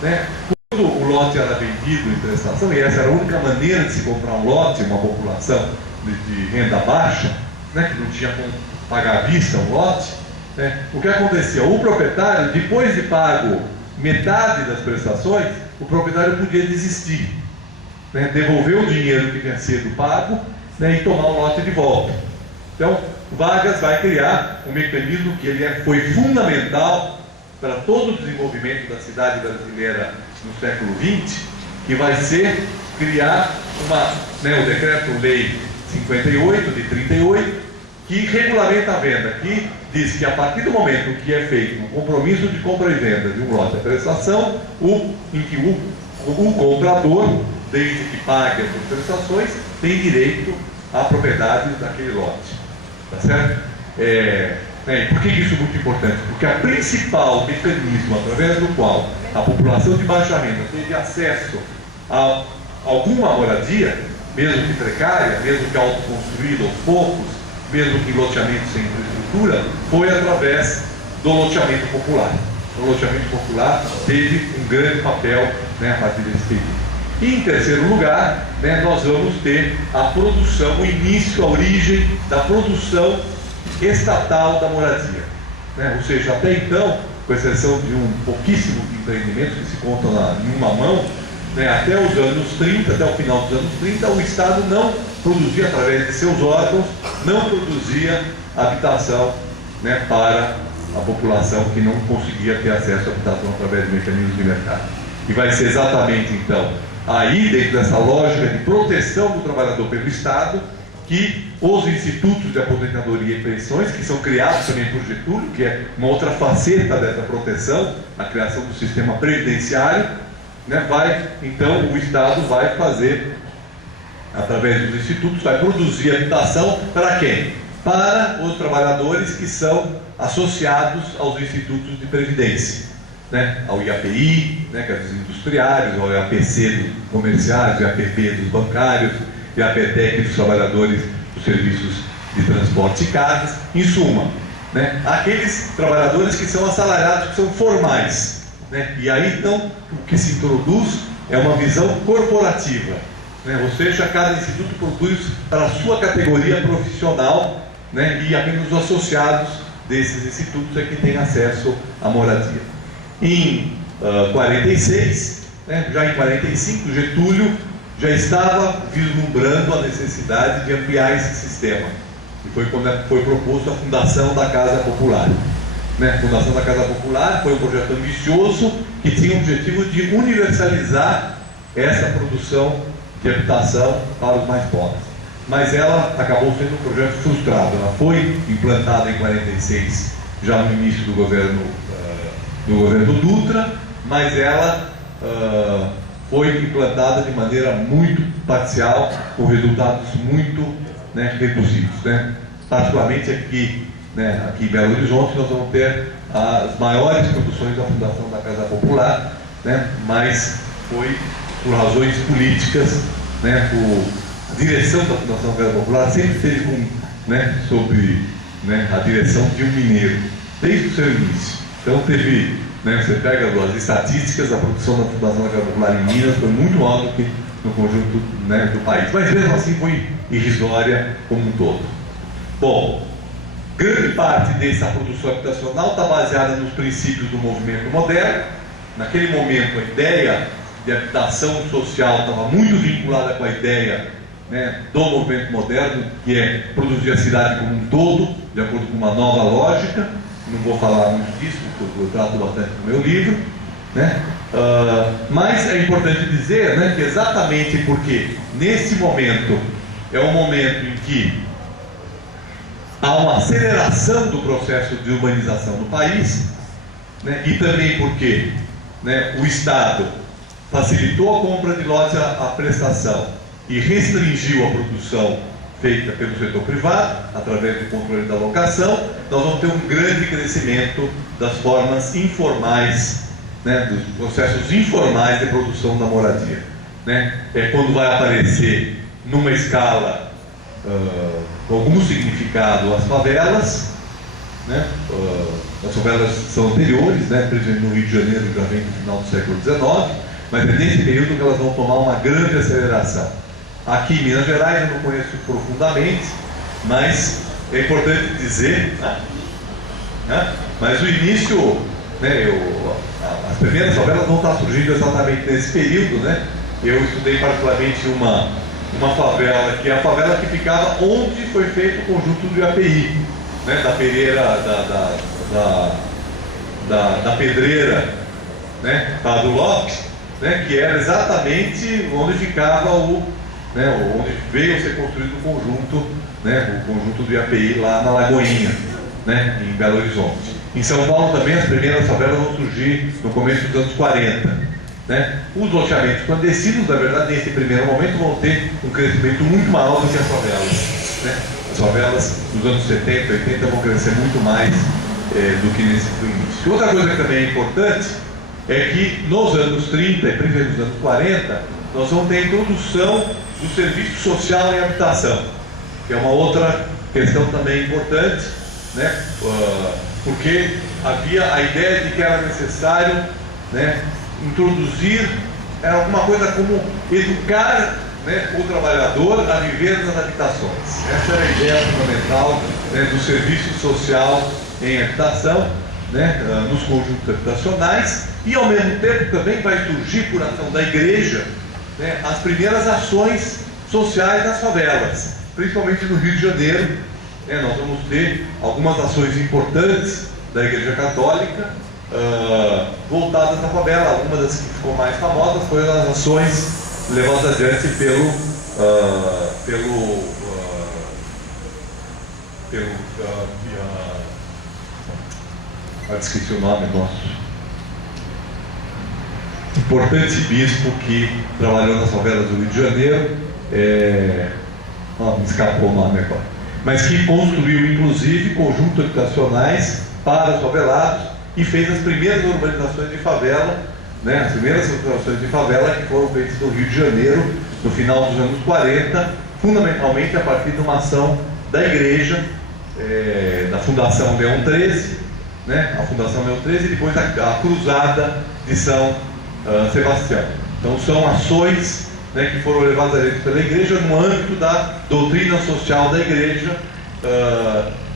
né, quando o lote era vendido em prestação, e essa era a única maneira de se comprar um lote, uma população de renda baixa, né, que não tinha como pagar à vista um lote, né, o que acontecia? O proprietário, depois de pago metade das prestações, o proprietário podia desistir, né, devolver o dinheiro que tinha sido pago, né, e tomar o lote de volta. Então, Vargas vai criar um mecanismo que foi fundamental para todo o desenvolvimento da cidade brasileira no século XX, que vai ser criar o Decreto-Lei 58 de 38, que regulamenta a venda, que diz que a partir do momento que é feito um compromisso de compra e venda de um lote à prestação, em que o comprador, desde que pague as prestações, tem direito à propriedade daquele lote. Tá certo? Por que isso é muito importante? Porque o principal mecanismo através do qual a população de baixa renda teve acesso a alguma moradia, mesmo que precária, mesmo que autoconstruída aos poucos, mesmo que em loteamento sem infraestrutura, foi através do loteamento popular. O loteamento popular teve um grande papel, né, a partir desse período. E em terceiro lugar, né, nós vamos ter a produção, o início, a origem da produção estatal da moradia, né? Ou seja, até então, com exceção de um pouquíssimo empreendimento que se conta em uma mão, né, até os anos 30, até o final dos anos 30, o Estado não produzia, através de seus órgãos, não produzia habitação, né, para a população que não conseguia ter acesso à habitação através de mecanismos de mercado. E vai ser exatamente, então, aí, dentro dessa lógica de proteção do trabalhador pelo Estado, que os institutos de aposentadoria e pensões, que são criados também por Getúlio, que é uma outra faceta dessa proteção, a criação do sistema previdenciário, né, então o Estado vai fazer, através dos institutos, vai produzir habitação para quem? Para os trabalhadores que são associados aos institutos de previdência, né, ao IAPI, né, que é dos industriários, ao IAPC dos comerciários, IAPP dos bancários, IAPTEC dos trabalhadores dos serviços de transporte e cargas, em suma, né, aqueles trabalhadores que são assalariados, que são formais, né, e aí então o que se introduz é uma visão corporativa, né, ou seja, cada instituto produz para a sua categoria profissional, né, e apenas os associados desses institutos é que têm acesso à moradia. Em 46, né, já em 45, Getúlio já estava vislumbrando a necessidade de ampliar esse sistema. E foi quando foi proposto a fundação da Casa Popular. Né? A fundação da Casa Popular foi um projeto ambicioso que tinha o objetivo de universalizar essa produção de habitação para os mais pobres. Mas ela acabou sendo um projeto frustrado. Ela foi implantada em 46, já no início do governo Dutra, mas ela foi implantada de maneira muito parcial, com resultados muito, né, reduzidos, né? Particularmente aqui, né, aqui em Belo Horizonte, nós vamos ter as maiores produções da Fundação da Casa Popular, né, mas foi por razões políticas, né, a direção da Fundação da Casa Popular sempre esteve sob, né, a direção de um mineiro, desde o seu início. Então teve, né, você pega as estatísticas, a produção da Fundação da Casa Popular em Minas foi muito alta do que no conjunto, né, do país, mas mesmo assim foi irrisória como um todo. Bom, grande parte dessa produção habitacional está baseada nos princípios do movimento moderno. Naquele momento a ideia de habitação social estava muito vinculada com a ideia, né, do movimento moderno, que é produzir a cidade como um todo, de acordo com uma nova lógica. Não vou falar muito disso, porque eu trato bastante no meu livro, né? Mas é importante dizer, né, que exatamente porque nesse momento é um momento em que há uma aceleração do processo de urbanização do país, né, e também porque, né, o Estado facilitou a compra de lotes à prestação e restringiu a produção feita pelo setor privado, através do controle da locação, nós vamos ter um grande crescimento das formas informais, né, dos processos informais de produção da moradia. Né? É quando vai aparecer, numa escala com algum significado, as favelas, né? As favelas são anteriores, né? Por exemplo, no Rio de Janeiro já vem no final do século XIX, mas é nesse período que elas vão tomar uma grande aceleração. Aqui em Minas Gerais eu não conheço profundamente, mas é importante dizer, né? Mas o início, né, as primeiras favelas vão estar surgindo exatamente nesse período, né? Eu estudei particularmente uma favela, que é a favela que ficava onde foi feito o conjunto do IAPI, né? Da Pereira, da Pedreira, né? Do Lopes, né? Que era exatamente onde ficava onde veio a ser construído o conjunto, né, o conjunto do IAPI lá na Lagoinha, né, em Belo Horizonte. Em São Paulo também as primeiras favelas vão surgir no começo dos anos 40. Né? Os loteamentos clandestinos, na verdade, nesse primeiro momento, vão ter um crescimento muito maior do que as favelas. Né? As favelas nos anos 70, 80 vão crescer muito mais do que nesse início. Outra coisa que também é importante é que nos anos 30 e principalmente nos anos 40, nós vamos ter a introdução do serviço social em habitação, que é uma outra questão também importante, né? Porque havia a ideia de que era necessário, né, introduzir alguma coisa como educar, né, o trabalhador a viver nas habitações. Essa era a ideia fundamental, né, do serviço social em habitação, né, nos conjuntos habitacionais, e ao mesmo tempo também vai surgir, por ação da igreja, né, as primeiras ações sociais nas favelas, principalmente no Rio de Janeiro. Nós vamos ter algumas ações importantes da Igreja Católica voltadas à favela. Uma das que ficou mais famosas foi as ações levadas adiante esqueci o nome, nosso importante bispo que trabalhou nas favelas do Rio de Janeiro, me escapou o nome agora, mas que construiu inclusive conjuntos habitacionais para os favelados e fez as primeiras urbanizações de favela, as primeiras urbanizações de favela que foram feitas no Rio de Janeiro no final dos anos 40, fundamentalmente a partir de uma ação da igreja, da Fundação Leão XIII, a Fundação Leão XIII e depois a Cruzada de São Sebastião. Então são ações que foram levadas pela igreja no âmbito da doutrina social da igreja,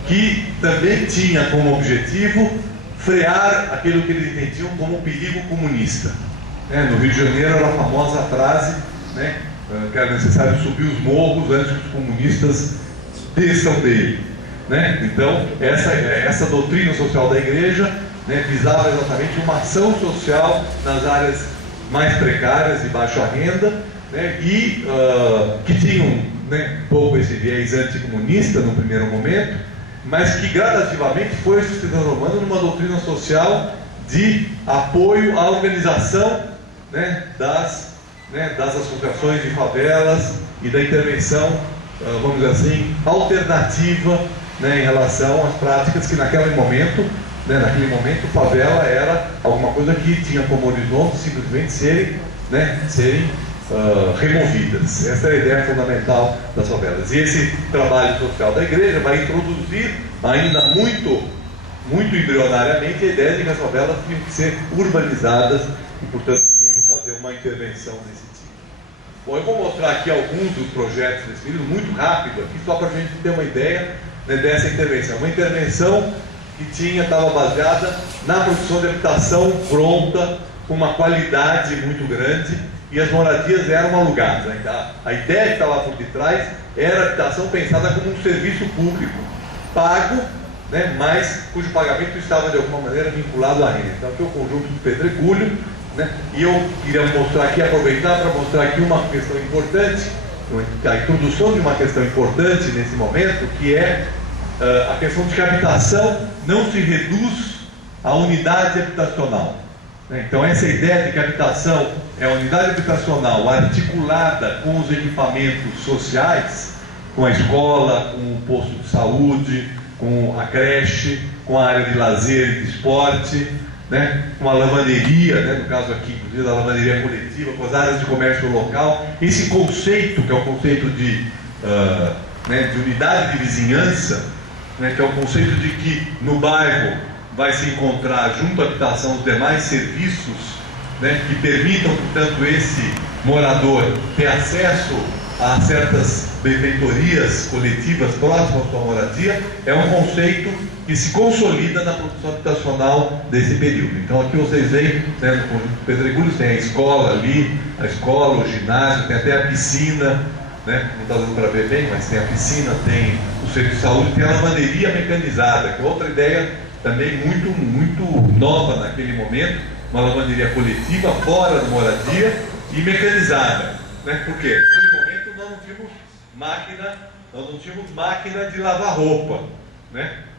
que também tinha como objetivo frear aquilo que eles entendiam como um perigo comunista. No Rio de Janeiro era a famosa frase, que era necessário subir os morros antes que os comunistas desçam dele. Então essa doutrina social da igreja visava exatamente uma ação social nas áreas mais precárias e baixa renda, e que tinham um pouco esse viés anticomunista no primeiro momento, mas que gradativamente foi se transformando numa doutrina social de apoio à organização das associações de favelas e da intervenção, vamos dizer assim, alternativa em relação às práticas que naquele momento, favela era alguma coisa que tinha como horizonte simplesmente serem removidas. Essa é a ideia fundamental das favelas. E esse trabalho social da igreja vai introduzir, ainda muito embrionariamente, a ideia de que as favelas tinham que ser urbanizadas e, portanto, tinham que fazer uma intervenção desse tipo. Bom, eu vou mostrar aqui alguns dos projetos desse período, muito rápido, aqui, só para a gente ter uma ideia dessa intervenção. Uma intervenção que estava baseada na produção de habitação pronta, com uma qualidade muito grande, e as moradias eram alugadas. A ideia que estava por detrás era a habitação pensada como um serviço público, pago, mas cujo pagamento estava de alguma maneira vinculado à renda. Então aqui é o conjunto do Pedregulho, e eu queria mostrar aqui, aproveitar para mostrar aqui uma questão importante, a introdução de uma questão importante nesse momento, que é a questão de que a habitação não se reduz à unidade habitacional. Então essa ideia de que a habitação é a unidade habitacional articulada com os equipamentos sociais, com a escola, com o posto de saúde, com a creche, com a área de lazer e de esporte, com a lavanderia, no caso aqui, inclusive a lavanderia coletiva, com as áreas de comércio local. Esse conceito, que é o conceito de unidade de vizinhança, que é o conceito de que no bairro vai se encontrar junto à habitação os demais serviços que permitam, portanto, esse morador ter acesso a certas benfeitorias coletivas próximas à sua moradia, é um conceito que se consolida na produção habitacional desse período. Então aqui vocês veem, no conjunto do Pedregulhos, tem a escola ali, o ginásio, tem até a piscina, não está dando para ver bem, mas tem a piscina, tem o centro de saúde, tem a lavanderia mecanizada, que é outra ideia também muito nova naquele momento, uma lavanderia coletiva, fora da moradia e mecanizada. Por quê? Naquele momento nós não tínhamos máquina de lavar roupa.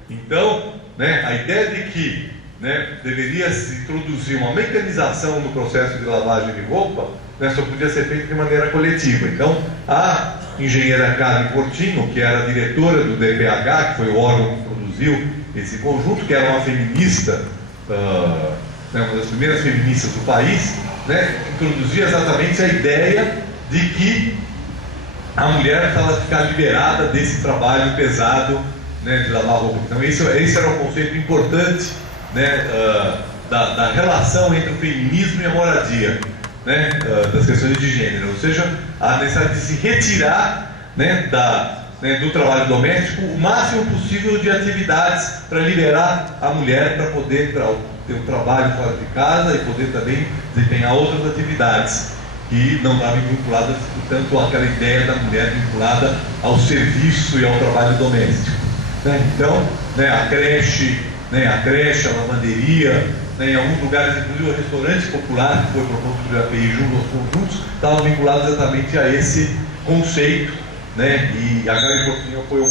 Então, a ideia de que deveria se introduzir uma mecanização no processo de lavagem de roupa, só podia ser feito de maneira coletiva. Então, a engenheira Carmen Portinho, que era a diretora do DPH, que foi o órgão que produziu esse conjunto, que era uma feminista, uma das primeiras feministas do país, introduzia exatamente a ideia de que a mulher precisava ficar liberada desse trabalho pesado de lavar roupa. Então esse era um conceito importante da relação entre o feminismo e a moradia, das questões de gênero, ou seja, a necessidade de se retirar do trabalho doméstico o máximo possível de atividades para liberar a mulher para poder ter um trabalho fora de casa e poder também desempenhar outras atividades que não estava vinculada, portanto, àquela ideia da mulher vinculada ao serviço e ao trabalho doméstico. Então, a creche, a lavanderia, em alguns lugares, inclusive o restaurante popular, que foi proposto pela API junto aos conjuntos, estavam vinculados exatamente a esse conceito, e a Gabi Portinho foi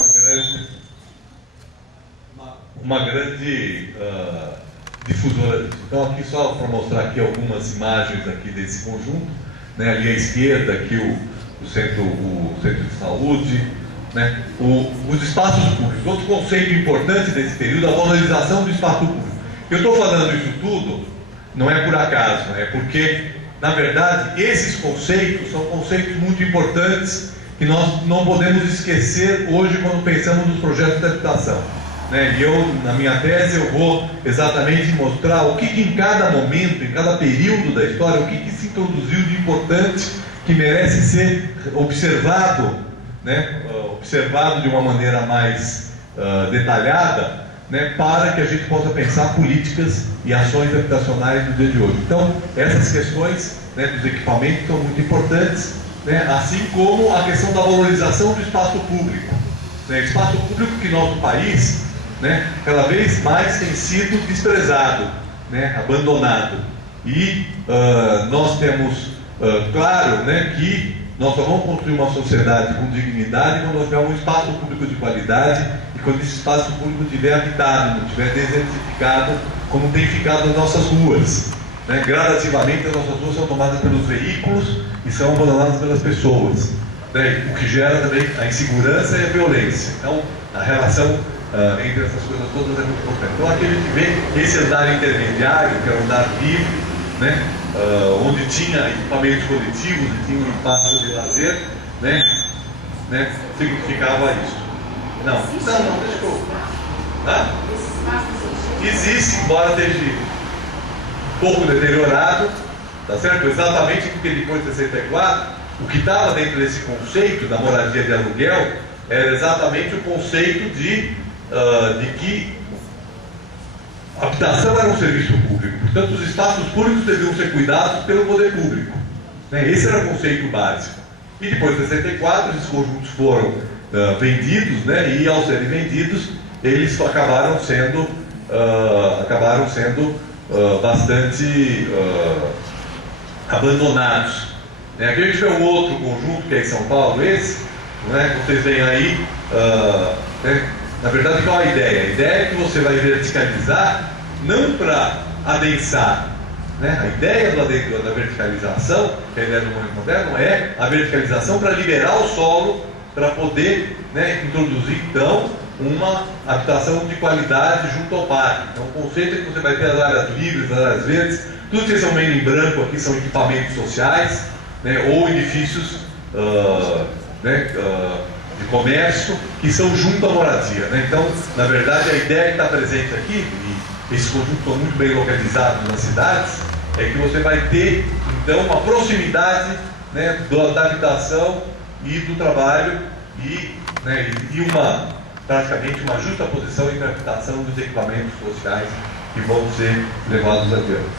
uma grande difusora disso. Então, aqui só para mostrar aqui algumas imagens aqui desse conjunto, ali à esquerda, aqui o centro de saúde, os espaços públicos. Outro conceito importante desse período é a valorização do espaço público. Eu estou falando isso tudo, não é por acaso, é porque, na verdade, esses conceitos são conceitos muito importantes que nós não podemos esquecer hoje quando pensamos nos projetos de habitação. E eu, na minha tese, eu vou exatamente mostrar o que em cada momento, em cada período da história, o que se introduziu de importante que merece ser observado, observado de uma maneira mais detalhada, para que a gente possa pensar políticas e ações habitacionais no dia de hoje. Então, essas questões dos equipamentos são muito importantes, assim como a questão da valorização do espaço público. Espaço público que nosso país, cada vez mais tem sido desprezado, abandonado. E nós temos, claro, que nós só vamos construir uma sociedade com dignidade quando nós tivermos um espaço público de qualidade e quando esse espaço público estiver habitado, não estiver desertificado, como tem ficado as nossas ruas. Gradativamente as nossas ruas são tomadas pelos veículos e são abandonadas pelas pessoas, o que gera também a insegurança e a violência. Então, a relação entre essas coisas todas é muito importante. Então, aqui a gente vê esse andar intermediário, que é o andar livre, onde tinha equipamentos coletivos e tinha um espaço de lazer, significava isso. Não, deixa eu... Existe, embora esteja um pouco deteriorado, tá certo? Exatamente porque depois de 64, o que estava dentro desse conceito da moradia de aluguel era exatamente o conceito de que a habitação era um serviço público, portanto os espaços públicos deviam ser cuidados pelo poder público. Esse era o conceito básico. E depois de 64, esses conjuntos foram vendidos, e ao serem vendidos, eles acabaram sendo bastante abandonados. Aqui a gente vê um outro conjunto que é em São Paulo, esse, vocês veem aí, na verdade qual é a ideia? A ideia é que você vai verticalizar não para adensar. A ideia da verticalização, que é a ideia do momento moderno, é a verticalização para liberar o solo, para poder introduzir então uma habitação de qualidade junto ao parque. Então o conceito é que você vai ter as áreas livres, as áreas verdes, tudo que vocês estão vendo em branco aqui são equipamentos sociais, ou edifícios de comércio que são junto à moradia. Então, na verdade, a ideia que está presente aqui, e esses conjuntos estão muito bem localizados nas cidades, é que você vai ter então uma proximidade da habitação e do trabalho e praticamente uma justa posição entre a habitação e os equipamentos sociais que vão ser levados adiante.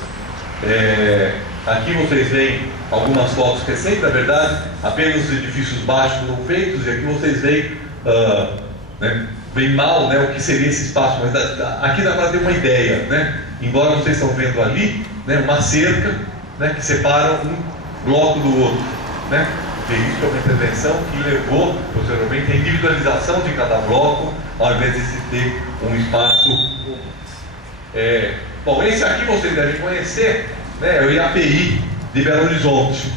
Aqui vocês veem algumas fotos recentes, na verdade, apenas os edifícios baixos foram feitos, e aqui vocês veem bem mal o que seria esse espaço, mas aqui dá para ter uma ideia, embora vocês estão vendo ali uma cerca que separa um bloco do outro, porque isso é uma intervenção que levou posteriormente à individualização de cada bloco, ao invés de se ter um espaço. Bom, esse aqui vocês devem conhecer, é o IAPI de Belo Horizonte,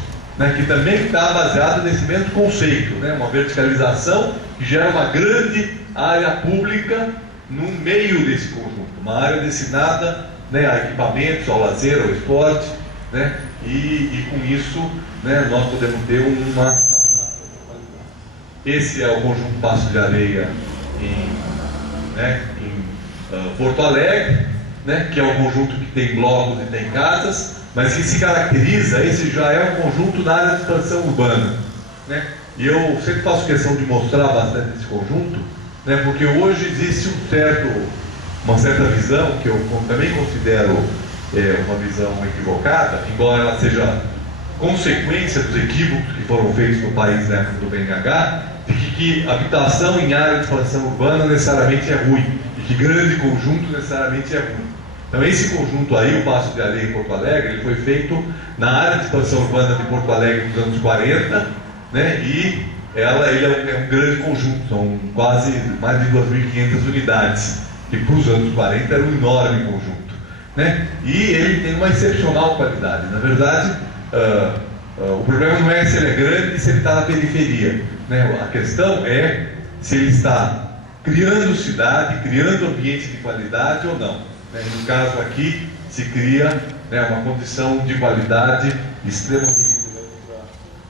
que também está baseado nesse mesmo conceito, uma verticalização que gera uma grande área pública no meio desse conjunto, uma área destinada a equipamentos, ao lazer, ao esporte, e com isso nós podemos ter uma... Esse é o conjunto Passo de Areia em Porto Alegre, que é um conjunto que tem blocos e tem casas, mas que se caracteriza, esse já é um conjunto na área de expansão urbana. E eu sempre faço questão de mostrar bastante esse conjunto, porque hoje existe uma certa visão, que eu também considero uma visão equivocada, embora ela seja consequência dos equívocos que foram feitos no país na época do BNH, de que habitação em área de expansão urbana necessariamente é ruim, e que grande conjunto necessariamente é ruim. Então esse conjunto aí, o Paço de Areia em Porto Alegre, ele foi feito na área de expansão urbana de Porto Alegre nos anos 40, né, e ele é um grande conjunto, são quase mais de 2.500 unidades, que para os anos 40 era um enorme conjunto, né, e ele tem uma excepcional qualidade. Na verdade, o problema não é se ele é grande e se ele está na periferia, né? A questão é se ele está criando cidade, criando ambiente de qualidade ou não, né? No caso aqui, se cria, né, uma condição de qualidade extremamente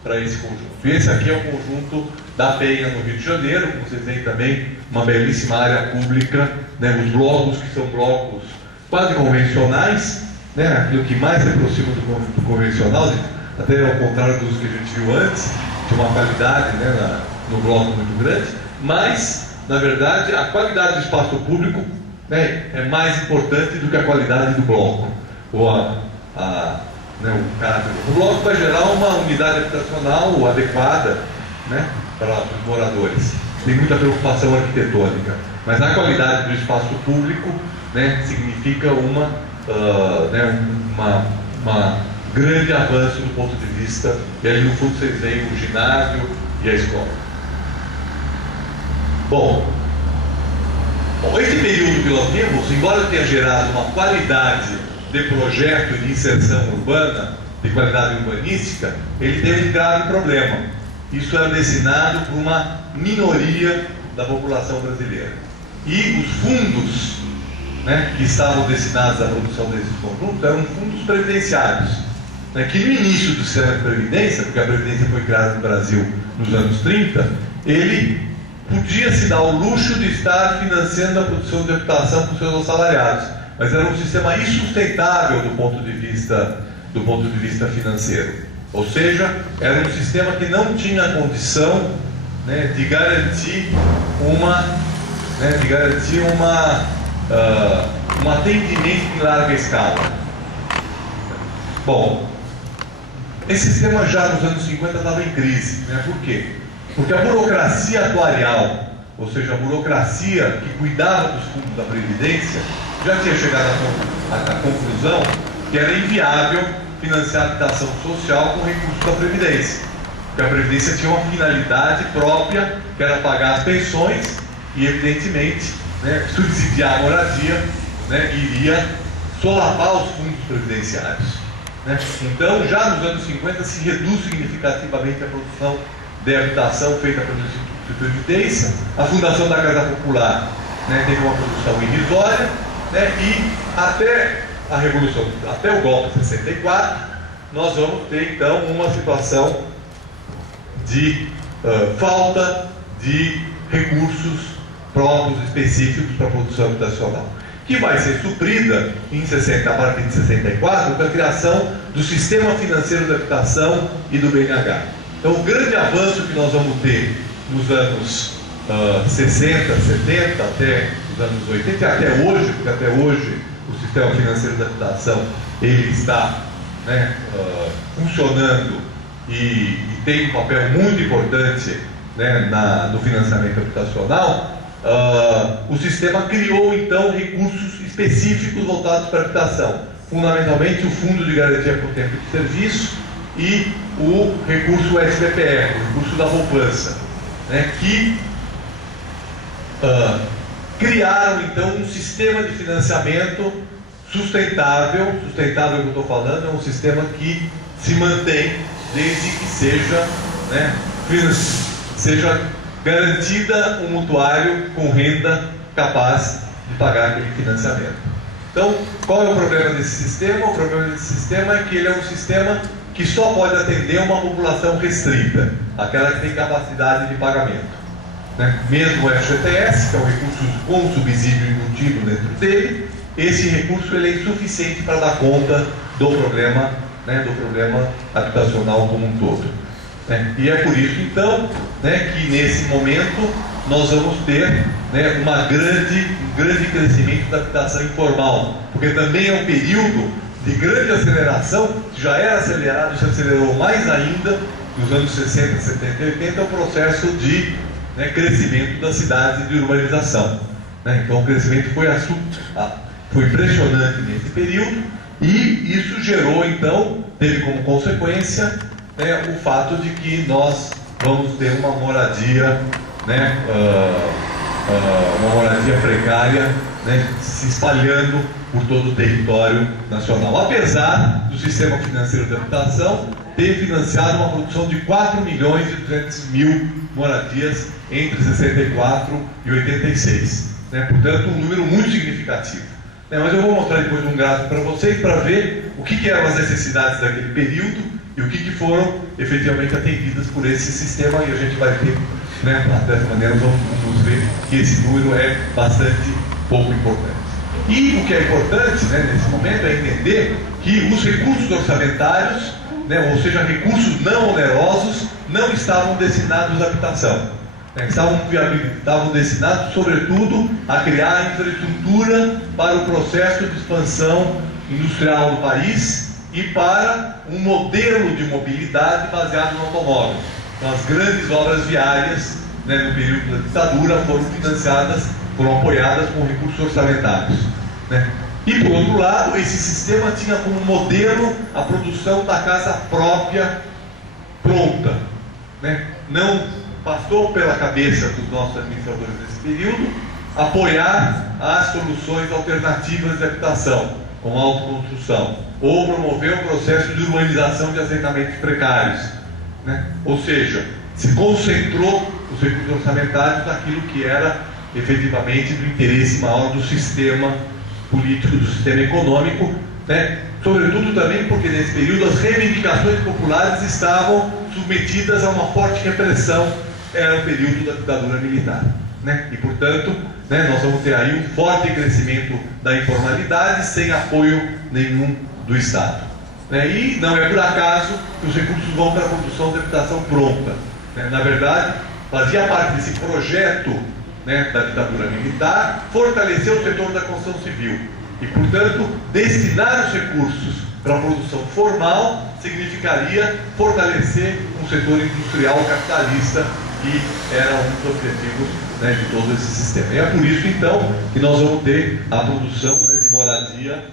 para esse conjunto. E esse aqui é o conjunto da Penha, no Rio de Janeiro. Como vocês veem também, uma belíssima área pública, né? Os blocos, que são blocos quase convencionais, né? Aquilo que mais se aproxima do convencional, até ao contrário dos que a gente viu antes, de uma qualidade, né, no bloco muito grande, mas, na verdade, a qualidade do espaço público, né, é mais importante do que a qualidade do bloco, ou né, o bloco vai gerar uma unidade habitacional adequada, né, para os moradores. Tem muita preocupação arquitetônica, mas a qualidade do espaço público, né, significa uma grande avanço do ponto de vista, e aí no fundo vocês veem o ginásio e a escola. Bom, esse período que nós vimos, embora tenha gerado uma qualidade de projeto de inserção urbana, de qualidade urbanística, ele teve um grave problema. Isso era destinado por uma minoria da população brasileira. E os fundos, né, que estavam destinados à produção desses conjuntos eram fundos previdenciários, né, que no início do sistema de previdência, porque a previdência foi criada no Brasil nos anos 30, ele podia se dar o luxo de estar financiando a produção de habitação para os seus assalariados, mas era um sistema insustentável do ponto de vista financeiro. Ou seja, era um sistema que não tinha condição, né, de garantir um atendimento em larga escala. Bom, esse sistema já nos anos 50 estava em crise, né? Por quê? Porque a burocracia atuarial, ou seja, a burocracia que cuidava dos fundos da Previdência, já tinha chegado à conclusão que era inviável financiar a habitação social com recursos da Previdência. Porque a Previdência tinha uma finalidade própria, que era pagar as pensões e, evidentemente, né, subsidiar a moradia, né, iria solapar os fundos previdenciários. Né? Então, já nos anos 50, se reduz significativamente a produção de habitação feita pelo Instituto de Previdência. A fundação da Casa Popular, né, teve uma produção irrisória, né, e até a Revolução, até o golpe de 64, nós vamos ter então uma situação de falta de recursos próprios específicos para a produção habitacional, que vai ser suprida a partir de 64 com a criação do Sistema Financeiro de Habitação e do BNH. Então, o grande avanço que nós vamos ter nos anos 60, 70, até os anos 80, e até hoje, porque até hoje o Sistema Financeiro de Habitação ele está, né, funcionando e tem um papel muito importante, né, no financiamento habitacional. O sistema criou então recursos específicos voltados para a habitação, fundamentalmente o Fundo de Garantia por Tempo de Serviço e o recurso SBPE, o recurso da poupança, né, que criaram então um sistema de financiamento sustentável. Sustentável que eu estou falando é um sistema que se mantém desde que seja, né, seja garantida um mutuário com renda capaz de pagar aquele financiamento. Então, qual é o problema desse sistema? O problema desse sistema é que ele é um sistema que só pode atender uma população restrita, aquela que tem capacidade de pagamento. Né? Mesmo o FGTS, que é um recurso com subsídio embutido dentro dele, esse recurso ele é insuficiente para dar conta do problema, né, do problema habitacional como um todo. Né? E é por isso, então, né, que nesse momento nós vamos ter, né, um grande crescimento da habitação informal, porque também é um período de grande aceleração, já era acelerado, se acelerou mais ainda nos anos 60, 70 e 80, o processo de crescimento das cidades e de urbanização. Então o crescimento foi impressionante nesse período, e isso gerou, então, teve como consequência o fato de que nós vamos ter uma moradia, uma moradia precária, se espalhando por todo o território nacional, apesar do sistema financeiro de habitação ter financiado uma produção de 4.200.000 moradias entre 64 e 86, portanto um número muito significativo. Mas eu vou mostrar depois um gráfico para vocês, para ver o que eram as necessidades daquele período e o que foram efetivamente atendidas por esse sistema, e a gente vai ter, dessa maneira vamos ver que esse número é bastante pouco importante. E o que é importante nesse momento é entender que os recursos orçamentários, ou seja, recursos não onerosos, não estavam destinados à habitação. Estavam destinados, sobretudo, a criar infraestrutura para o processo de expansão industrial do país e para um modelo de mobilidade baseado no automóvel. Então, as grandes obras viárias, no período da ditadura, foram apoiadas com recursos orçamentários. E, por outro lado, esse sistema tinha como modelo a produção da casa própria pronta. Não passou pela cabeça dos nossos administradores nesse período apoiar as soluções alternativas de habitação, como autoconstrução, ou promover o processo de urbanização de assentamentos precários. Ou seja, se concentrou os recursos orçamentários naquilo que era efetivamente do interesse maior do sistema político, do sistema econômico, sobretudo também porque nesse período as reivindicações populares estavam submetidas a uma forte repressão. Era o período da ditadura militar, e portanto nós vamos ter aí um forte crescimento da informalidade sem apoio nenhum do Estado, e não é por acaso que os recursos vão para a produção de habitação pronta. Na verdade, fazia parte desse projeto da ditadura militar fortalecer o setor da construção civil e, portanto, destinar os recursos para a produção formal significaria fortalecer um setor industrial capitalista, que era um dos objetivos de todo esse sistema. E é por isso, então, que nós vamos ter a produção de moradia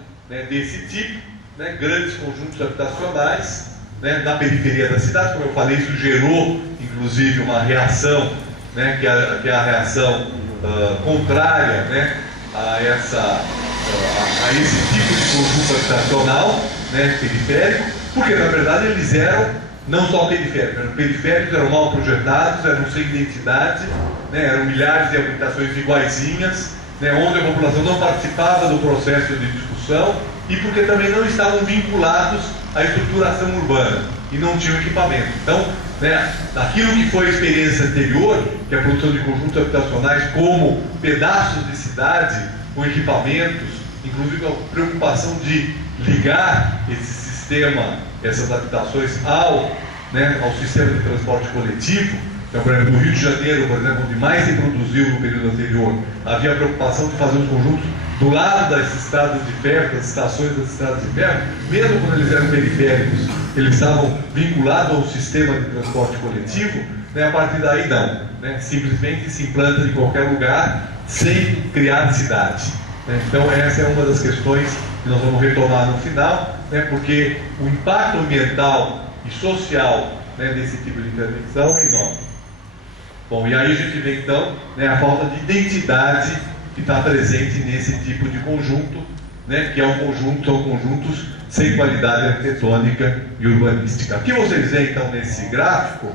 desse tipo, grandes conjuntos habitacionais na periferia da cidade. Como eu falei, isso gerou, inclusive, uma reação, que é a reação contrária a esse tipo de conjunto habitacional periférico, porque, na verdade, eles eram não só periféricos, eram mal projetados, eram sem identidade, eram milhares de habitações iguaizinhas, onde a população não participava do processo de discussão e porque também não estavam vinculados à estruturação urbana e não tinham equipamento. Então, naquilo que foi a experiência anterior, que é a produção de conjuntos habitacionais como pedaços de cidade com equipamentos, inclusive com a preocupação de ligar esse sistema, essas habitações ao sistema de transporte coletivo. Então, por exemplo, no Rio de Janeiro, por exemplo, onde mais se produziu no período anterior, havia a preocupação de fazer os conjuntos do lado das estradas de ferro, das estações das estradas de ferro, mesmo quando eles eram periféricos, eles estavam vinculados ao sistema de transporte coletivo. A partir daí não, simplesmente se implanta de qualquer lugar sem criar cidade. Então essa é uma das questões que nós vamos retomar no final, porque o impacto ambiental e social desse tipo de intervenção é enorme. Bom, e aí a gente vê então a falta de identidade que está presente nesse tipo de conjunto, que é são conjuntos sem qualidade arquitetônica e urbanística. Aqui vocês veem então nesse gráfico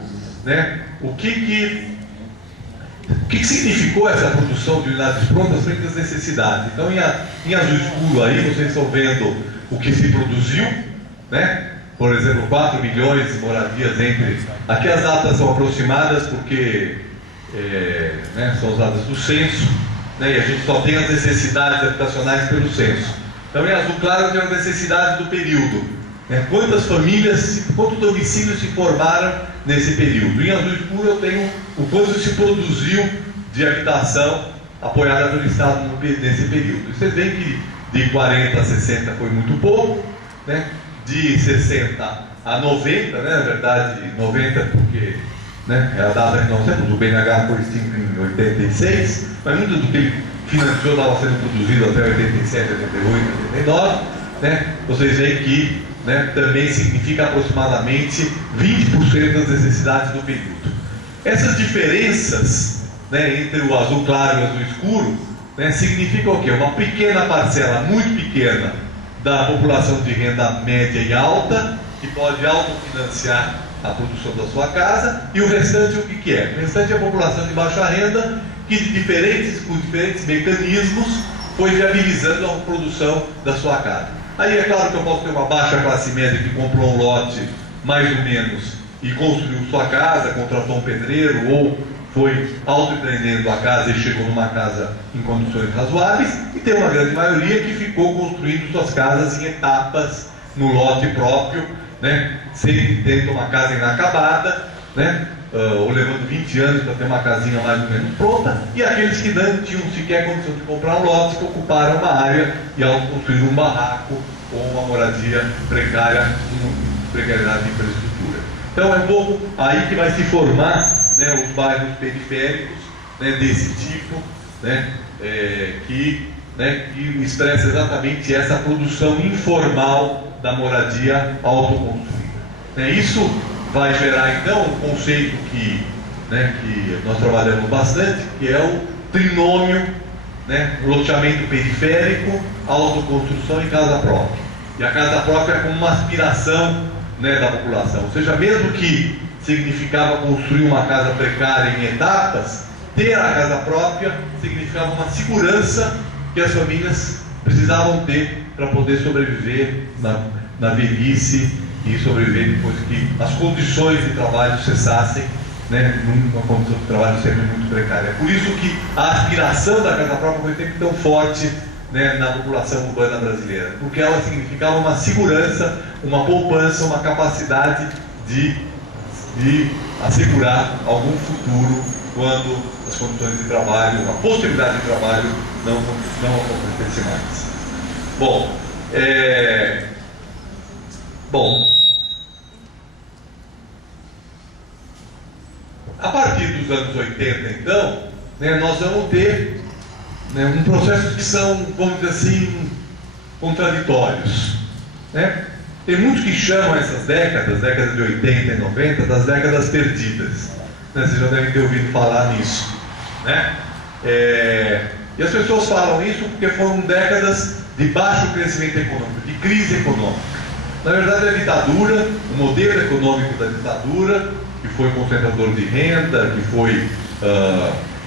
o que significou essa produção de unidades prontas frente às necessidades. Então, em azul escuro aí, vocês estão vendo o que se produziu, por exemplo, 4 milhões de moradias entre... Aqui as datas são aproximadas porque são usadas do censo, e a gente só tem as necessidades habitacionais pelo censo. Então, em azul claro, tem as necessidades do período. Quantas famílias, quantos domicílios se formaram nesse período. Em azul escuro eu tenho o quanto se produziu de habitação apoiada pelo Estado nesse período. Vocês veem que de 40 a 60 foi muito pouco, né, de 60 a 90, né, na verdade 90 porque, né, é a data que nós temos, o BNH foi extinto em 86, mas muito do que ele financiou estava sendo produzido até 87, 88, 89, né, vocês veem que, né, também significa aproximadamente 20% das necessidades do período. Essas diferenças, né, entre o azul claro e o azul escuro, né, significa o quê? Uma pequena parcela, muito pequena, da população de renda média e alta, que pode autofinanciar a produção da sua casa, e o restante o que é? O restante é a população de baixa renda, que com diferentes mecanismos foi viabilizando a produção da sua casa. Aí é claro que eu posso ter uma baixa classe média que comprou um lote, mais ou menos, e construiu sua casa, contratou um pedreiro, ou foi autoempreendendo a casa e chegou numa casa em condições razoáveis, e tem uma grande maioria que ficou construindo suas casas em etapas, no lote próprio, né, sempre tendo uma casa inacabada, né, ou levando 20 anos para ter uma casinha mais ou menos pronta, e aqueles que não tinham sequer condição de comprar um lote, que ocuparam uma área e autoconstruíram um barraco ou uma moradia precária, precariedade de infraestrutura. Então é um pouco aí que vai se formar, né, os bairros periféricos, né, desse tipo, né, que expressa exatamente essa produção informal da moradia autoconstruída. Isso vai gerar então um conceito que nós trabalhamos bastante, que é o trinômio, né, loteamento periférico, autoconstrução e casa própria. E a casa própria é como uma aspiração, né, da população, ou seja, mesmo que significava construir uma casa precária em etapas, ter a casa própria significava uma segurança que as famílias precisavam ter para poder sobreviver na velhice e sobreviver depois que as condições de trabalho cessassem, né, numa condição de trabalho sempre muito precária. É por isso que a aspiração da casa própria foi sempre tão forte, né, na população urbana brasileira, porque ela significava uma segurança, uma poupança, uma capacidade de assegurar algum futuro quando as condições de trabalho, a possibilidade de trabalho não acontecesse mais. A partir dos anos 80, então, né, nós vamos ter, né, um processo que são, vamos dizer assim, contraditórios, né? Tem muitos que chamam essas décadas de 80 e 90, das décadas perdidas, né? Vocês já devem ter ouvido falar nisso, né? E as pessoas falam isso porque foram décadas de baixo crescimento econômico, de crise econômica. Na verdade, a ditadura, o modelo econômico da ditadura, que foi concentrador de renda, que foi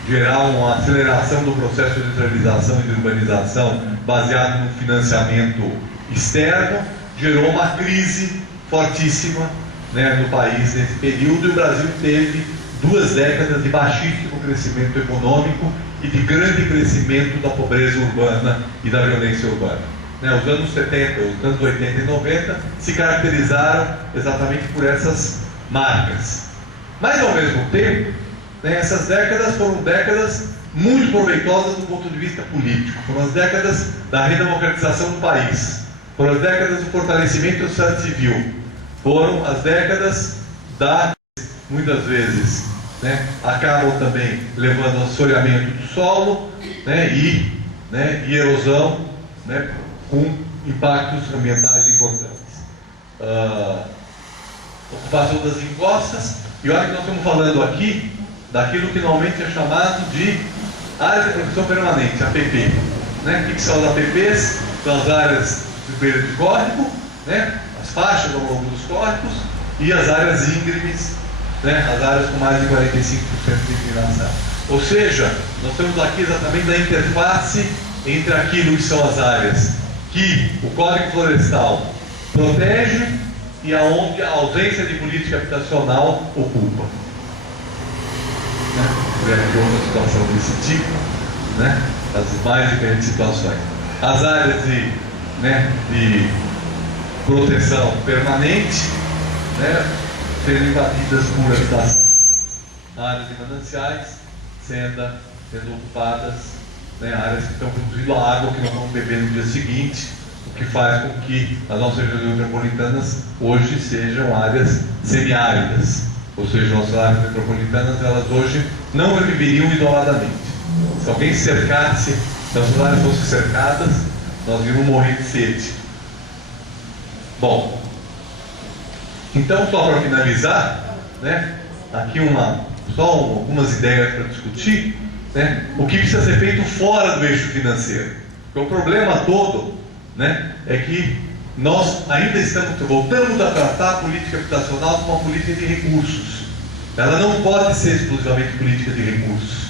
gerar uma aceleração do processo de industrialização e de urbanização baseado no financiamento externo, gerou uma crise fortíssima, né, no país nesse período, e o Brasil teve 2 décadas de baixíssimo crescimento econômico e de grande crescimento da pobreza urbana e da violência urbana. Né, os anos 70, os anos 80 e 90 se caracterizaram exatamente por essas marcas. Mas, ao mesmo tempo, né, essas décadas foram décadas muito proveitosas do ponto de vista político. Foram as décadas da redemocratização do país. Foram as décadas do fortalecimento da sociedade civil. Foram as décadas muitas vezes, né, acabam também levando ao assoreamento do solo, né, e erosão, né, com impactos ambientais importantes. Ocupação das encostas, e olha que nós estamos falando aqui daquilo que normalmente é chamado de áreas de proteção permanente, APP. Né? O que são as APPs? São as áreas de perda de córrego, né? As faixas ao longo dos córregos e as áreas íngremes, né? As áreas com mais de 45% de inclinação. Ou seja, nós estamos aqui exatamente na interface entre aquilo que são as áreas que o Código Florestal protege e aonde a ausência de política habitacional ocupa. Aqui outra situação desse tipo, né? As mais diferentes situações. As áreas de proteção permanente, né, sendo invadidas por habitação. Áreas de mananciais sendo ocupadas, né, áreas que estão produzindo a água que nós vamos beber no dia seguinte, o que faz com que as nossas regiões metropolitanas hoje sejam áreas semiáridas, ou seja, nossas áreas metropolitanas, elas hoje não viveriam isoladamente. Se alguém cercasse, se as áreas fossem cercadas, nós iríamos morrer de sede. Bom, então, só para finalizar, né, aqui algumas ideias para discutir, né, o que precisa ser feito fora do eixo financeiro. Porque o problema todo, né, é que nós ainda voltamos a tratar a política habitacional como uma política de recursos. Ela não pode ser exclusivamente política de recursos,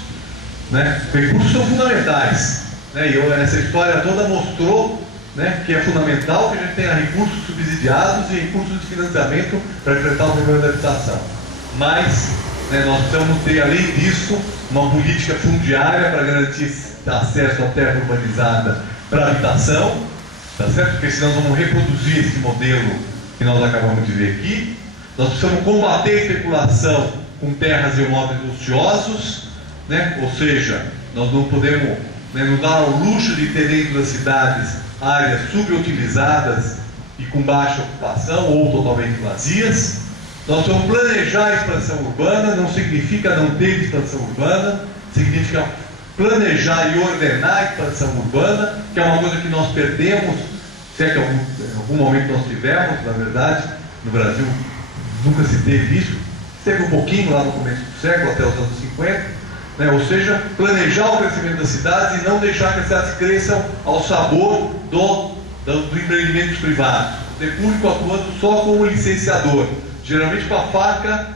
né? Recursos são fundamentais, né? E essa história toda mostrou, né, que é fundamental que a gente tenha recursos subsidiados e recursos de financiamento para enfrentar o problema da habitação. Mas, né, nós precisamos ter, além disso, uma política fundiária para garantir acesso à terra urbanizada para habitação, tá certo? Porque senão nós vamos reproduzir esse modelo que nós acabamos de ver aqui. Nós precisamos combater a especulação com terras e imóveis ociosos, né? Ou seja, nós não podemos, né, nos dar ao luxo de ter dentro das cidades áreas subutilizadas e com baixa ocupação ou totalmente vazias. Nós vamos planejar a expansão urbana, não significa não ter expansão urbana, significa planejar e ordenar a expansão urbana, que é uma coisa que nós perdemos, se é que em algum momento nós tivemos, na verdade, no Brasil nunca se teve isso, teve um pouquinho lá no começo do século, até os anos 50, né? Ou seja, planejar o crescimento das cidades e não deixar que as cidades cresçam ao sabor do empreendimento privado, ter público atuando só como licenciador, geralmente com a faca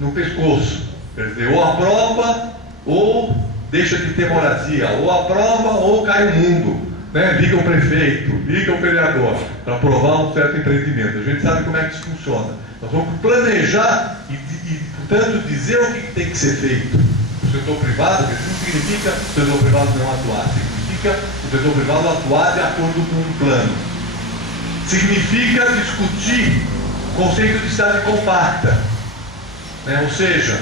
no pescoço, quer dizer, ou aprova ou deixa de ter moradia, ou aprova ou cai o mundo, né? Liga o prefeito, liga o vereador para aprovar um certo empreendimento. A gente sabe como é que isso funciona. Nós vamos planejar e portanto, dizer o que tem que ser feito. O setor privado, isso não significa o setor privado não atuar, significa o setor privado atuar de acordo com um plano. Significa discutir o conceito de cidade compacta, né? Ou seja,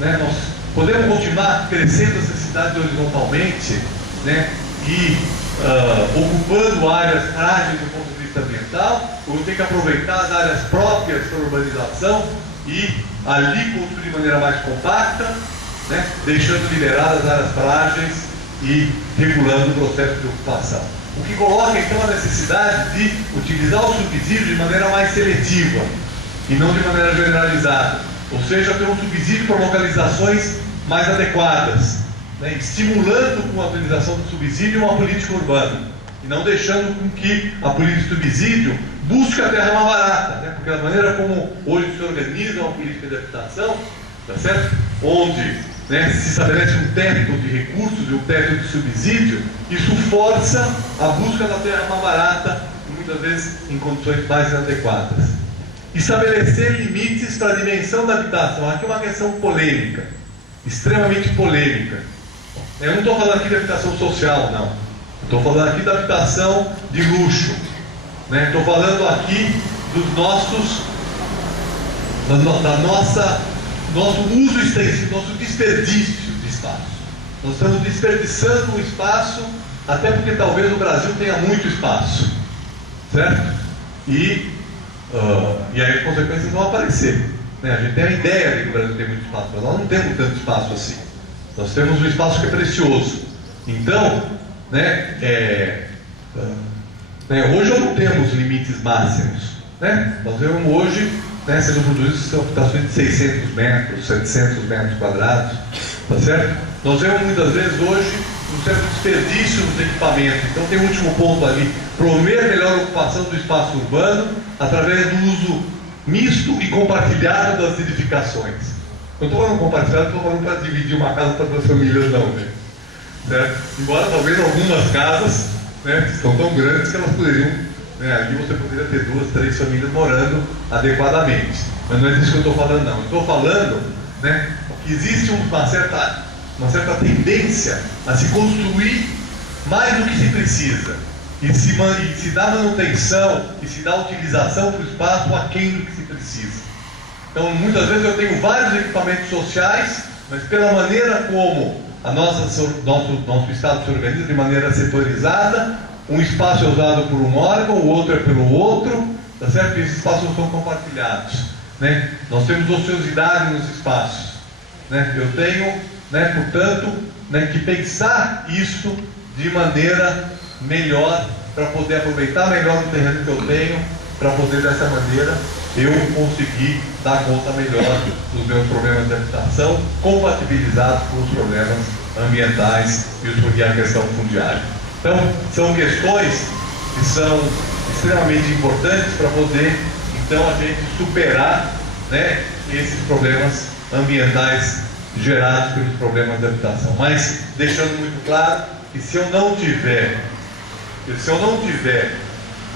né, nós podemos continuar crescendo essas cidades horizontalmente, né, e ocupando áreas frágeis do ponto de vista ambiental, ou tem que aproveitar as áreas próprias para a urbanização e ali construir de maneira mais compacta, né, deixando liberadas as áreas frágeis e regulando o processo de ocupação. O que coloca então a necessidade de utilizar o subsídio de maneira mais seletiva e não de maneira generalizada, ou seja, ter um subsídio para localizações mais adequadas, né, estimulando com a utilização do subsídio uma política urbana e não deixando com que a política de subsídio busque a terra mais barata, né, porque a maneira como hoje se organiza uma política de habitação, tá certo? Onde, né, se estabelece um teto de recursos e um teto de subsídio, isso força a busca da terra mais barata, muitas vezes em condições mais inadequadas. Estabelecer limites para a dimensão da habitação. Aqui é uma questão polêmica, extremamente polêmica. Eu não estou falando aqui de habitação social, não. Estou falando aqui da habitação de luxo, né? Estou falando aqui dos nossos, nosso uso extensivo, nosso desperdício de espaço. Nós estamos desperdiçando o espaço, até porque talvez o Brasil tenha muito espaço, certo? E aí as consequências vão aparecer, né? A gente tem a ideia de que o Brasil tem muito espaço, mas nós não temos tanto espaço assim. Nós temos um espaço que é precioso. Então, né, hoje não temos limites máximos, né? Nós vemos hoje, né, sendo produzidas habitações de 600 metros, 700 metros quadrados, tá certo? Nós vemos muitas vezes hoje um certo desperdício nos equipamentos. Então tem um último ponto ali: promover melhor ocupação do espaço urbano através do uso misto e compartilhado das edificações. Não estou falando compartilhado, estou falando para dividir uma casa para duas famílias, não, né? Certo? Embora talvez algumas casas, né, estão tão grandes que elas poderiam, né, ali você poderia ter 2, 3 famílias morando adequadamente. Mas não é disso que eu estou falando, não. Eu estou falando, né, que existe uma certa tendência a se construir mais do que se precisa. E se dá manutenção e se dá utilização para o espaço aquém do que se precisa. Então, muitas vezes eu tenho vários equipamentos sociais, mas pela maneira como nosso Estado se organiza de maneira setorizada, um espaço é usado por um órgão, o outro é pelo outro, tá certo? E esses espaços não são compartilhados, né? Nós temos ociosidade nos espaços, né? Eu tenho, né, portanto, né, que pensar isso de maneira melhor, para poder aproveitar melhor o terreno que eu tenho, para poder dessa maneira eu conseguir dar conta melhor dos meus problemas de habitação, compatibilizados com os problemas ambientais e a questão fundiária. Então, são questões que são extremamente importantes para poder, então, a gente superar, né, esses problemas ambientais gerados pelos problemas de habitação. Mas, deixando muito claro que se eu não tiver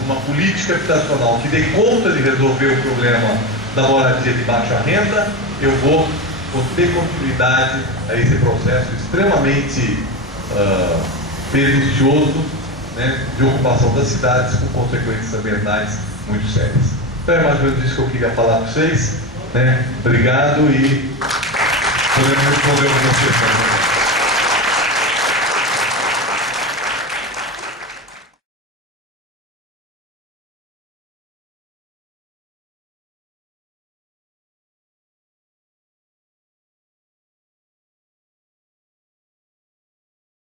uma política habitacional que dê conta de resolver o problema da moradia de baixa renda, eu vou ter continuidade a esse processo extremamente pernicioso, né, de ocupação das cidades, com consequências ambientais muito sérias. Então é mais ou menos isso que eu queria falar para vocês, né? Obrigado e podemos responder algumas questões.